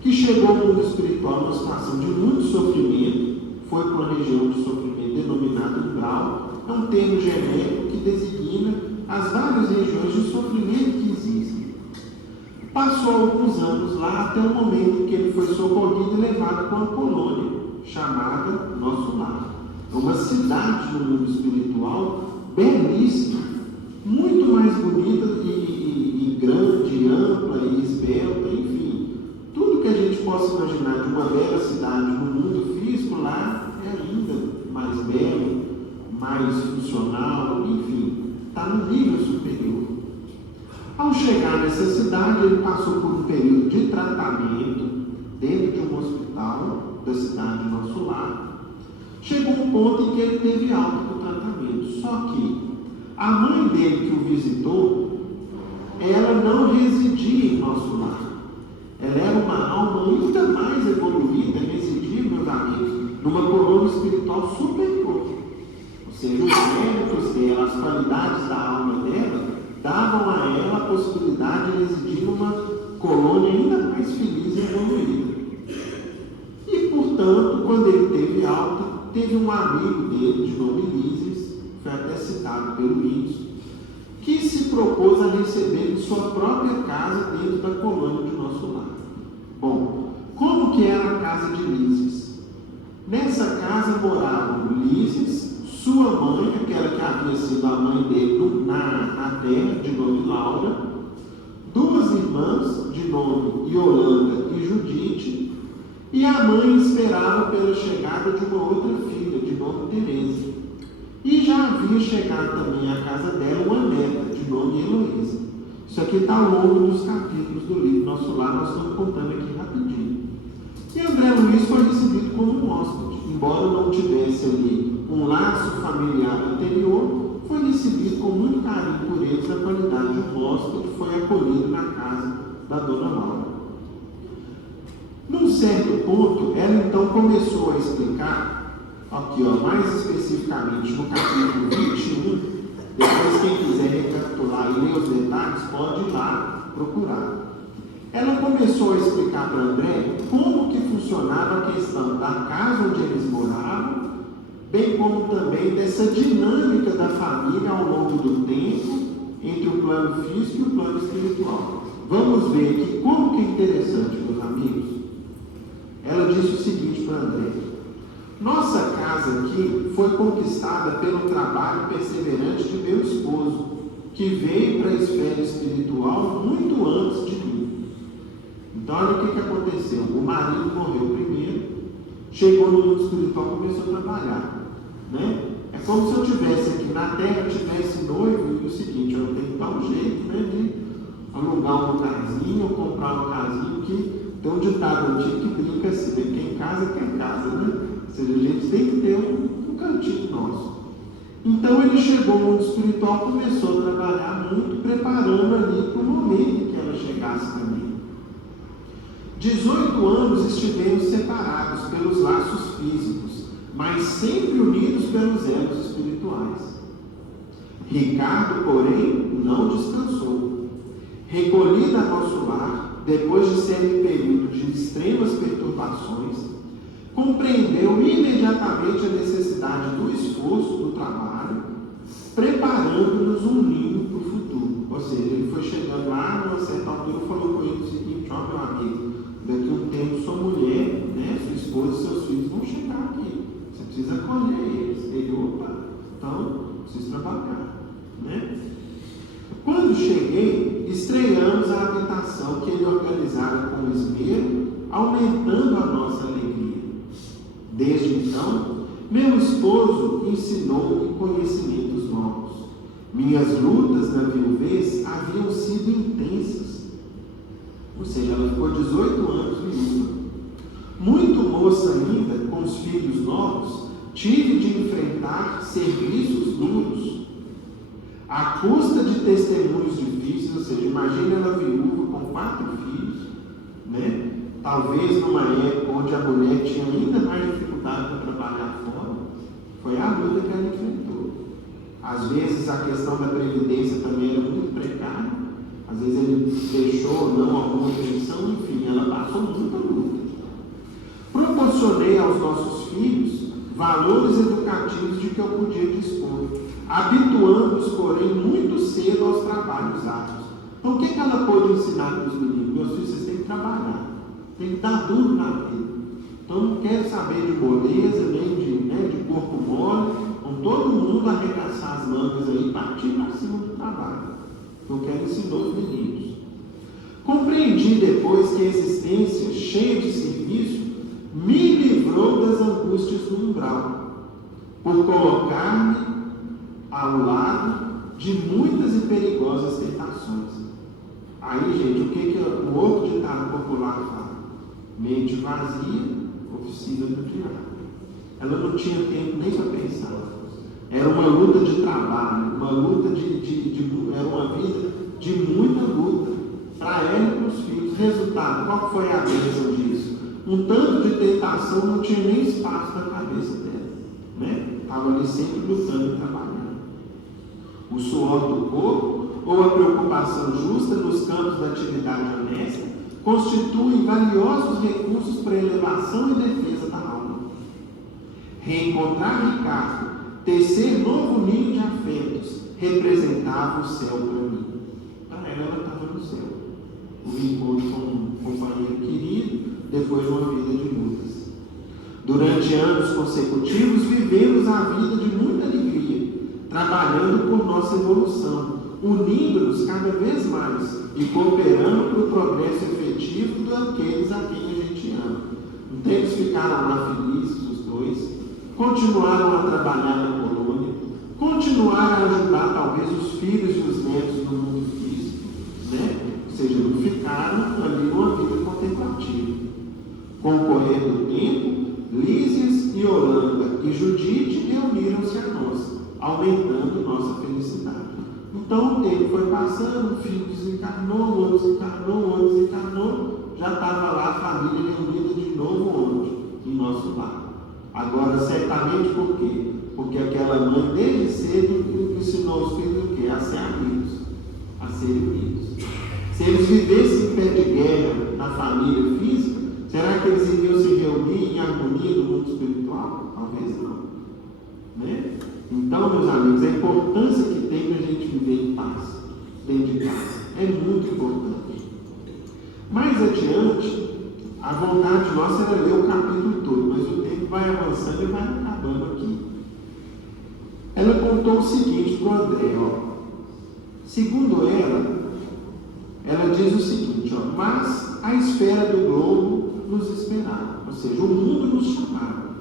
que chegou ao mundo espiritual numa situação de muito sofrimento, foi para uma região de sofrimento denominada umbral, é um termo genérico que designa as várias regiões de sofrimento que existem. Passou alguns anos lá até o momento em que ele foi socorrido e levado para uma colônia chamada Nosso Lar. É uma cidade no mundo espiritual belíssima, muito mais bonita e grande, ampla e esbelta, enfim. Tudo que a gente possa imaginar de uma bela cidade no mundo físico, lá é ainda mais belo, mais funcional, enfim, está no nível superior. Ao chegar nessa cidade, ele passou por um período de tratamento dentro de um hospital da cidade Nosso Lar. Chegou um ponto em que ele teve alta do tratamento. Só que a mãe dele que o visitou, ela não residia em Nosso Lar. Ela era uma alma ainda mais evoluída, residia, meus amigos, numa colônia espiritual superior. Ou seja, os méritos dela, as qualidades da alma dela, davam a ela a possibilidade de residir numa colônia ainda mais feliz e evoluída. E, portanto, quando ele teve alta, teve um amigo dele, de nome Lísias, foi até citado pelo Whindersson, que se propôs a receber em sua própria casa dentro da colônia de Nosso Lar. Bom, como que era a casa de Lísias? Nessa casa moravam Lísias, sua mãe, aquela que havia sido a mãe dele na terra, de nome Laura, duas irmãs, de nome Yolanda e Judite, e a mãe esperava pela chegada de uma outra filha, de nome Teresa. E já havia chegado também à casa dela uma neta, de nome Heloísa. Isso aqui está ao longo dos capítulos do livro Nosso Lar, nós estamos contando aqui rapidinho. E André Luiz foi recebido como um hóspede, embora não tivesse ali um laço familiar anterior, foi recebido com muito carinho por eles na qualidade de um hóspede, foi acolhido na casa da dona Laura. Num certo ponto, ela então começou a explicar, aqui mais especificamente no capítulo 21, depois quem quiser recapitular e ler os detalhes, pode ir lá procurar. Ela começou a explicar para André como que funcionava a questão da casa onde eles moravam, bem como também dessa dinâmica da família ao longo do tempo, entre o plano físico e o plano espiritual. Vamos ver aqui como que é interessante, meus amigos. Ela disse o seguinte para André: nossa casa aqui foi conquistada pelo trabalho perseverante de meu esposo, que veio para a esfera espiritual muito antes de mim. Então Então, olha o que aconteceu. O marido morreu primeiro, chegou no mundo espiritual e começou a trabalhar. Né? É como se eu tivesse aqui na terra, tivesse noivo, e o seguinte, eu tenho que dar um jeito, né, de alugar uma casinha ou comprar uma casinha, que tem um ditado antigo que brinca assim, né? Quem casa quer casa, né? Ou seja, a gente tem que ter um cantinho nosso. Então ele chegou no mundo espiritual, começou a trabalhar muito, preparando ali para o momento que ela chegasse também. 18 anos estivemos separados pelos laços físicos, mas sempre unidos pelos elos espirituais. Ricardo, porém, não descansou. Recolhido a nosso lar, depois de certo período de extremas perturbações, compreendeu imediatamente a necessidade do esforço do trabalho, preparando-nos um ninho para o futuro. Ou seja, ele foi chegando lá, numa certa altura, falou com ele o seguinte: ó, meu amigo, daqui a um tempo sua mulher, né, sua esposa e seus filhos vão chegar aqui. Você precisa acolher eles. Ele, opa, então, preciso trabalhar. Né? Quando cheguei, estreamos a habitação que ele organizara com esmero, aumentando a nossa alegria. Desde então, meu esposo ensinou-me conhecimentos novos. Minhas lutas na viuvez haviam sido intensas. Ou seja, ela ficou 18 anos viúva. Muito moça ainda, com os filhos novos, tive de enfrentar serviços duros, à custa de testemunhos difíceis. Ou seja, imagine ela viúva com 4 filhos, né? Talvez numa época onde a mulher tinha ainda mais dificuldade para trabalhar fora, foi a luta que ela enfrentou. Às vezes a questão da previdência também era muito precária, às vezes ele deixou ou não alguma pensão, enfim, ela passou muita luta. Proporcionei aos nossos filhos valores educativos de que eu podia dispor, habituando-os, porém, muito cedo aos trabalhos árduos. Então, o que ela pôde ensinar para os meninos? Meus filhos, vocês têm que trabalhar, tem que dar duro na vida. Então, não quero saber de moleza, nem de corpo mole. Então, todo mundo arregaçar as mangas aí, partir para cima do trabalho. Eu quero ensinar os meninos. Compreendi depois que a existência cheia de serviço me livrou das angústias do umbral, por colocar-me ao lado de muitas e perigosas tentações. Aí, gente, o que o outro ditado popular fala? Mente vazia, oficina do diabo. Ela não tinha tempo nem para pensar. Era uma luta de trabalho, uma luta era uma vida de muita luta para ela e para os filhos. Resultado, qual foi a bênção disso? Um tanto de tentação não tinha nem espaço na cabeça dela, né? Estava ali sempre lutando e trabalhando. O suor do corpo ou a preocupação justa nos campos da atividade honesta constituem valiosos recursos para a elevação e defesa da alma. Reencontrar Ricardo, tecer novo ninho de afetos, representava o céu para mim. Para ela estava no céu. O reencontro com um companheiro querido, depois de uma vida de lutas. Durante anos consecutivos, vivemos a vida de muita alegria, trabalhando por nossa evolução, unindo-nos cada vez mais e cooperando para o progresso efetivo daqueles a quem a gente ama. Então eles ficaram lá felizes, os dois, continuaram a trabalhar na colônia, continuaram a ajudar talvez os filhos e os netos no mundo físico, né? Ou seja, não ficaram ali numa vida contemplativa. Com o correr do tempo, Lísias e Yolanda e Judite reuniram-se a nós, aumentando nossa felicidade. Então o tempo foi passando, o filho desencarnou, o outro desencarnou, o outro desencarnou, já estava lá a família reunida de novo onde? Em nosso lar. Agora, certamente por quê? Porque aquela mãe desde cedo ensinou os filhos o quê? A ser amigos, a serem unidos. Se eles vivessem em pé de guerra na família física, será que eles iriam se reunir em harmonia no mundo espiritual? Talvez não. Né? Então, meus amigos, a importância que tem para a gente viver em paz, dentro de casa, é muito importante. Mais adiante, a vontade nossa era ler o capítulo todo, mas o tempo vai avançando e vai acabando aqui. Ela contou o seguinte para o André, ó. Segundo ela diz o seguinte, ó: mas a esfera do globo nos esperava, ou seja, o mundo nos chamava.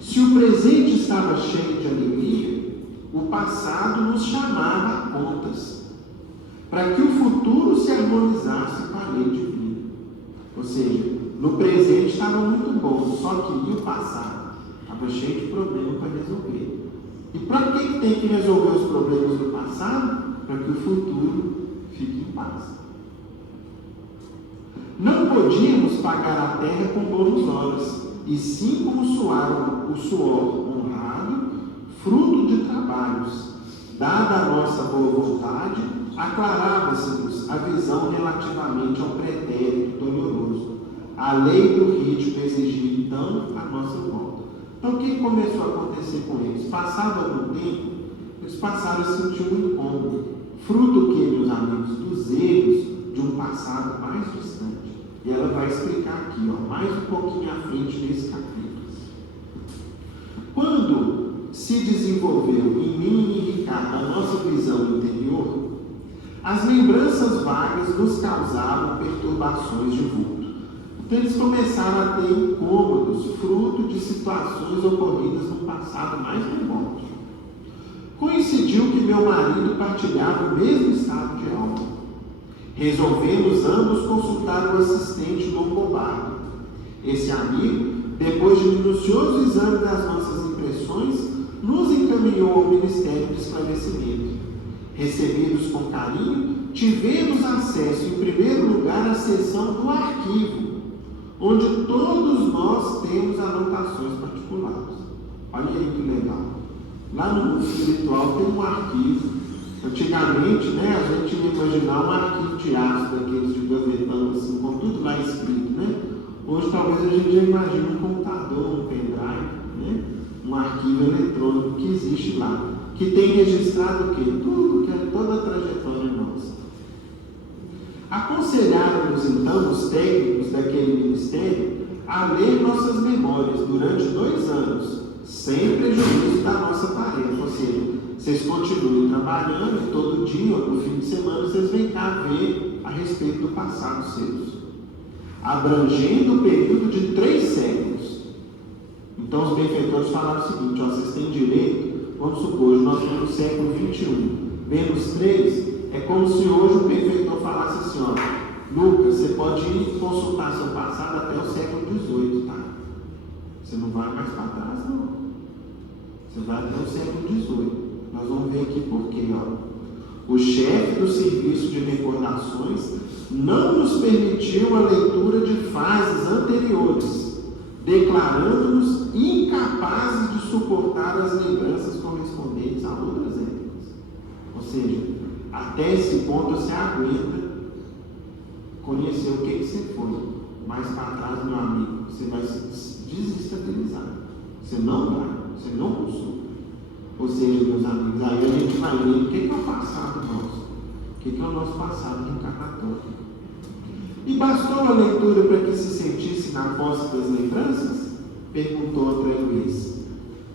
Se o presente estava cheio de alegria, o passado nos chamava a contas, para que o futuro se harmonizasse com a lei divina. Ou seja, no presente estava muito bom, só que e o passado? Estava cheio de problemas para resolver. E para que tem que resolver os problemas do passado? Para que o futuro fique em paz. Não podíamos pagar a terra com boas obras, e sim com o suor honrado, fruto de trabalhos. Dada a nossa boa vontade, aclarava-se-nos a visão relativamente ao pretérito doloroso. A lei do ritmo exigia, então, a nossa volta. Então, o que começou a acontecer com eles? Passado algum tempo, eles passaram a sentir um incômodo, fruto que, meus amigos, dos erros de um passado mais distante. E ela vai explicar aqui, mais um pouquinho à frente nesse capítulo. Quando se desenvolveu em mim e em Ricardo a nossa visão interior, as lembranças vagas nos causavam perturbações de vulto. Então eles começaram a ter incômodos, fruto de situações ocorridas no passado mais remoto. Coincidiu que meu marido partilhava o mesmo estado de alma. Resolvemos ambos consultar o assistente Longobardo. Esse amigo, depois de minucioso exame das nossas impressões, nos encaminhou ao Ministério de Esclarecimento. Recebidos com carinho, tivemos acesso, em primeiro lugar, à seção do arquivo, onde todos nós temos anotações particulares. Olha aí que legal. Lá no mundo espiritual tem um arquivo. Antigamente, a gente ia imaginar um arquivo de aço daqueles de gavetão, assim, com tudo lá escrito, Hoje talvez a gente já imagine um computador, um pendrive, um arquivo eletrônico que existe lá, que tem registrado o quê? Tudo, que é toda a trajetória nossa. Aconselharam-nos então os técnicos daquele ministério a ler nossas memórias durante 2 anos, sem prejuízo da nossa tarefa, ou seja, vocês continuem trabalhando e todo dia ou no fim de semana vocês vêm cá ver a respeito do passado seus, abrangendo o período de 3 séculos. Então os benfeitores falaram o seguinte: vocês têm direito, vamos supor, hoje nós estamos no século 21, menos 3, é como se hoje o benfeitor falasse assim: Lucas, você pode ir consultar seu passado até o século 18, tá? Você não vai mais para trás, não. Você vai até o século 18. Nós vamos ver aqui porque, o chefe do serviço de recordações não nos permitiu a leitura de fases anteriores, declarando-nos incapazes de suportar as lembranças correspondentes a outras épocas. Ou seja, até esse ponto você aguenta conhecer o que você foi. Mais para trás, meu amigo, você vai se desestabilizar. Você não vai, você não consulta. Ou seja, meus amigos, aí a gente vai ler o que é o passado nosso, o que é o nosso passado reencarnatório. E bastou a leitura para que se sentisse na posse das lembranças? Perguntou André Luiz.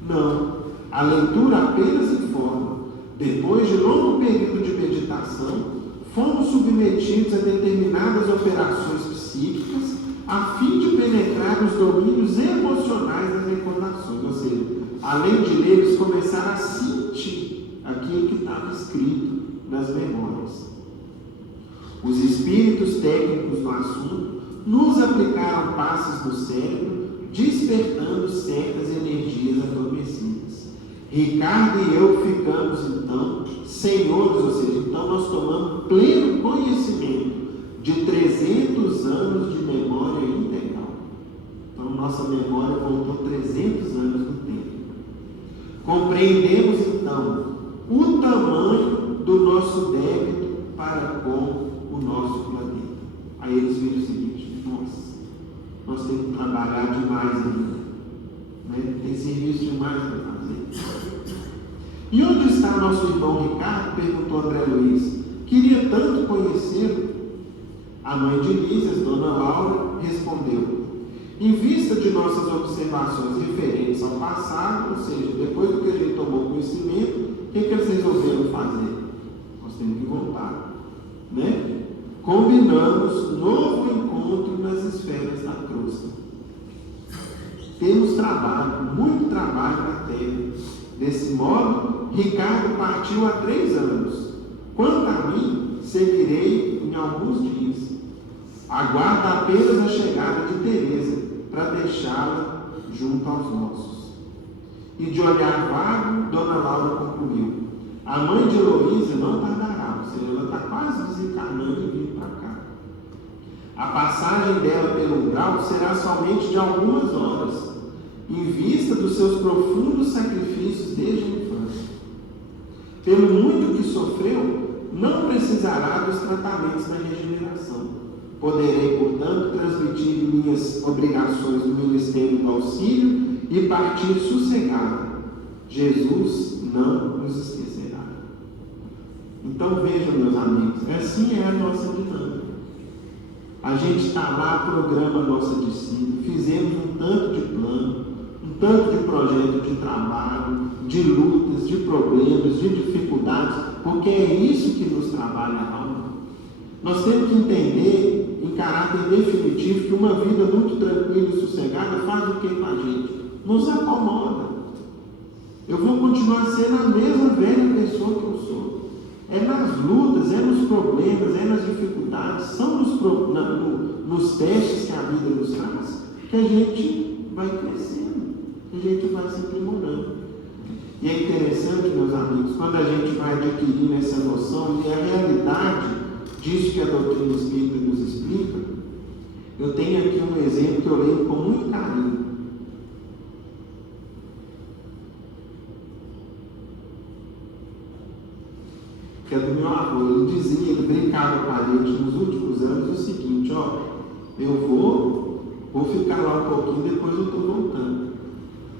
Não, a leitura apenas informa. Depois de longo período de meditação, fomos submetidos a determinadas operações psíquicas a fim de penetrar os domínios emocionais das recordações, ou seja, além de ler, eles começaram a sentir aquilo que estava escrito nas memórias. Os espíritos técnicos do assunto nos aplicaram passes no cérebro, despertando certas energias adormecidas. Ricardo e eu ficamos, então, senhores, ou seja, então nós tomamos pleno conhecimento de 300 anos de memória integral. Então, nossa memória voltou 300 anos no tempo. Compreendemos, então, o tamanho do nosso débito para com o nosso planeta. Aí eles viram o seguinte: nós temos que trabalhar demais ainda, tem serviço demais para fazer. E onde está nosso irmão Ricardo? Perguntou André Luiz. Queria tanto conhecê-lo. A mãe de Lísias, Dona Laura, respondeu: em vista de nossas observações referentes ao passado, ou seja, depois do que a gente tomou conhecimento, o que eles resolveram fazer? Nós temos que voltar, Combinamos novo encontro nas esferas da crosta. Temos trabalho, muito trabalho na terra. Desse modo, Ricardo partiu há 3 anos. Quanto a mim, seguirei em alguns dias. Aguardo apenas a chegada de Teresa, para deixá-la junto aos nossos. E de olhar vago, Dona Laura concluiu: a mãe de Heloísa não tardará, ou seja, ela está quase desencarnando e vindo para cá. A passagem dela pelo umbral será somente de algumas horas, em vista dos seus profundos sacrifícios desde a infância. Pelo muito que sofreu, não precisará dos tratamentos da regeneração. Poderei, portanto, transmitir minhas obrigações no ministério do auxílio e partir sossegado. Jesus não nos esquecerá. Então vejam, meus amigos, assim é a nossa dinâmica. A gente está lá, programa a nossa descida, fizemos um tanto de plano, um tanto de projeto de trabalho, de lutas, de problemas, de dificuldades, porque é isso que nos trabalha a alma. Nós temos que entender, em caráter definitivo, que uma vida muito tranquila e sossegada faz o que com a gente? Nos acomoda. Eu vou continuar sendo a mesma velha pessoa que eu sou. É nas lutas, é nos problemas, é nas dificuldades, são nos testes que a vida nos traz, que a gente vai crescendo, que a gente vai se aprimorando. E é interessante, meus amigos, quando a gente vai adquirindo essa noção e a realidade disso que a doutrina espírita nos explica. Eu tenho aqui um exemplo que eu leio com muito carinho. Que é do meu avô. Ele dizia, ele brincava com a gente nos últimos anos o seguinte: ó, eu vou ficar lá um pouquinho, depois eu estou voltando.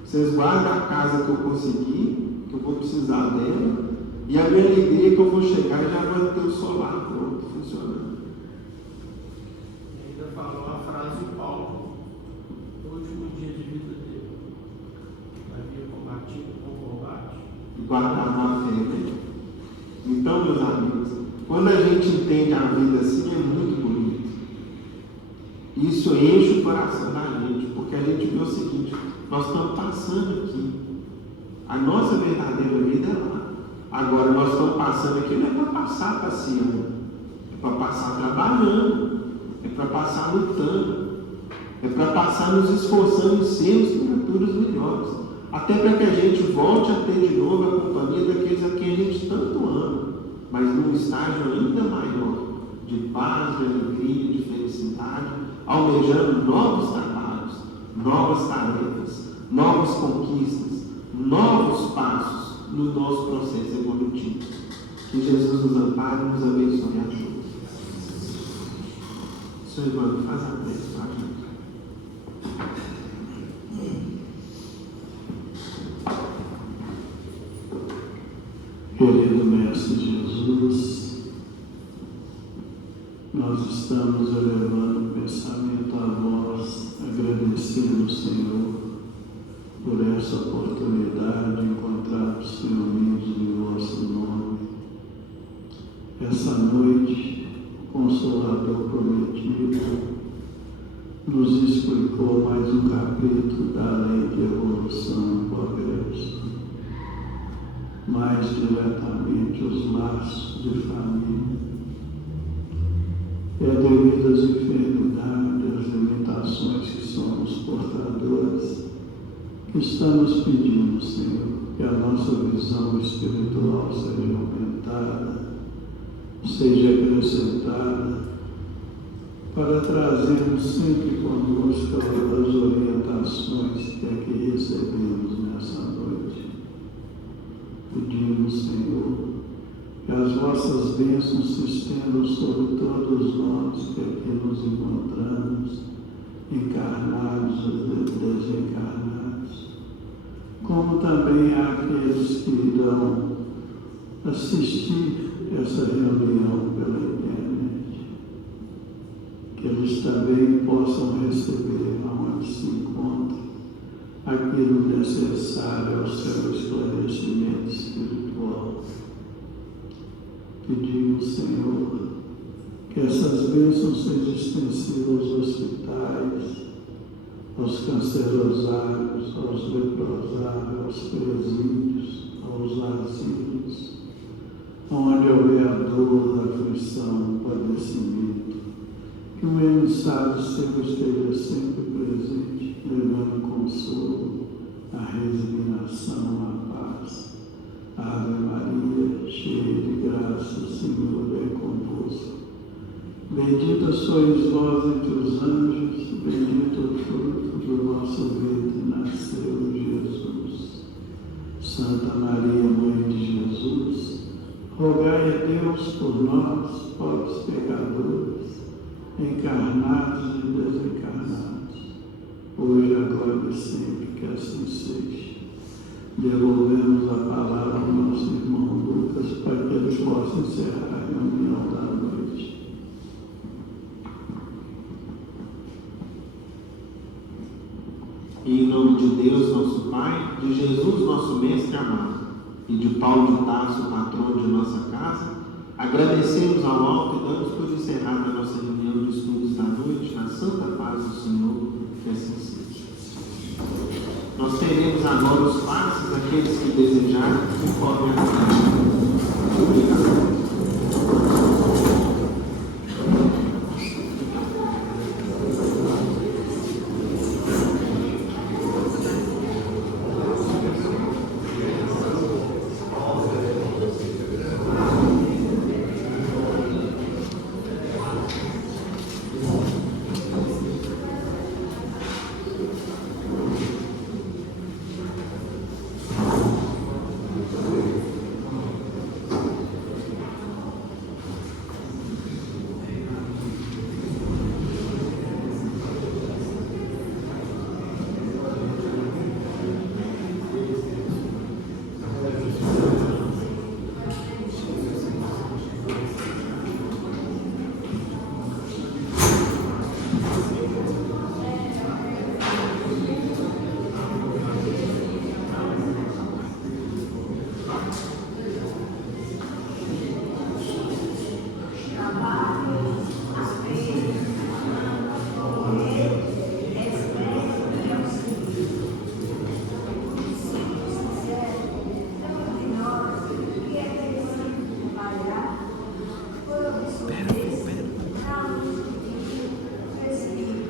Vocês guardam a casa que eu consegui, que eu vou precisar dela, e a minha alegria é que eu vou chegar e já vou ter o solar pronto, funcionando. E ainda falou a frase de Paulo, no último dia de vida dele: havia combatido com combate E guardado a fé, né? Então, meus amigos, quando a gente entende a vida assim, é muito bonito. Isso enche o coração da gente, porque a gente vê o seguinte: nós estamos passando aqui. A nossa verdadeira vida é lá. Agora, nós estamos passando aqui não é para passar passeando, é para passar trabalhando, é para passar lutando, é para passar nos esforçando em sermos criaturas melhores, até para que a gente volte a ter de novo a companhia daqueles a quem a gente tanto ama, mas num estágio ainda maior, de paz, de alegria, de felicidade, almejando novos trabalhos, novas tarefas, novas conquistas, novos passos no nosso processo evolutivo. Que Jesus nos ampare e nos abençoe e ajude. Senhor Evandro, faz a prece para a gente. Querido Mestre Jesus, nós estamos elevando o pensamento a vós, agradecendo, Senhor, por essa oportunidade de encontrarmos reunidos em vosso nome. Essa noite, o Consolador prometido nos explicou mais um capítulo da lei de evolução e progresso. Mais diretamente os laços de família. É devido às enfermidades, às limitações que somos portadores, que estamos pedindo, Senhor, que a nossa visão espiritual seja aumentada, seja acrescentada, para trazermos sempre conosco as orientações que aqui recebemos nessa noite. Pedimos, Senhor, que as vossas bênçãos se estendam sobre todos nós que aqui nos encontramos, encarnados ou desencarnados, como também àqueles que irão assistir essa reunião pela internet, que eles também possam receber, aonde se encontram, aquilo necessário ao seu esclarecimento espiritual. Pedimos, Senhor, Que essas bênçãos sejam extensivas aos hospitais, aos cancerosados, aos leprosados, aos presídios, aos asilos, onde houver a dor, a aflição, o padecimento. Que o emissário seu esteja sempre presente, levando consolo, a resignação, a paz. Ave Maria, cheia de graça, o Senhor é convosco. Bendita sois vós entre os anjos, bendito o fruto do vosso ventre nasceu, Jesus. Santa Maria, Mãe de Jesus, rogai a Deus por nós, pobres pecadores, encarnados e desencarnados, hoje, agora e sempre, que assim seja. Devolvemos a palavra ao nosso irmão Lucas, para que ele possa encerrar a reunião da noite. Em nome de Deus, nosso Pai, de Jesus, nosso Mestre amado, e de Paulo de Tarso, patrono de nossa casa, agradecemos ao alto e damos por encerrada a nossa reunião de estudos da noite, na santa paz do Senhor, que assim seja. Nós teremos agora os passos daqueles que desejarem, conforme a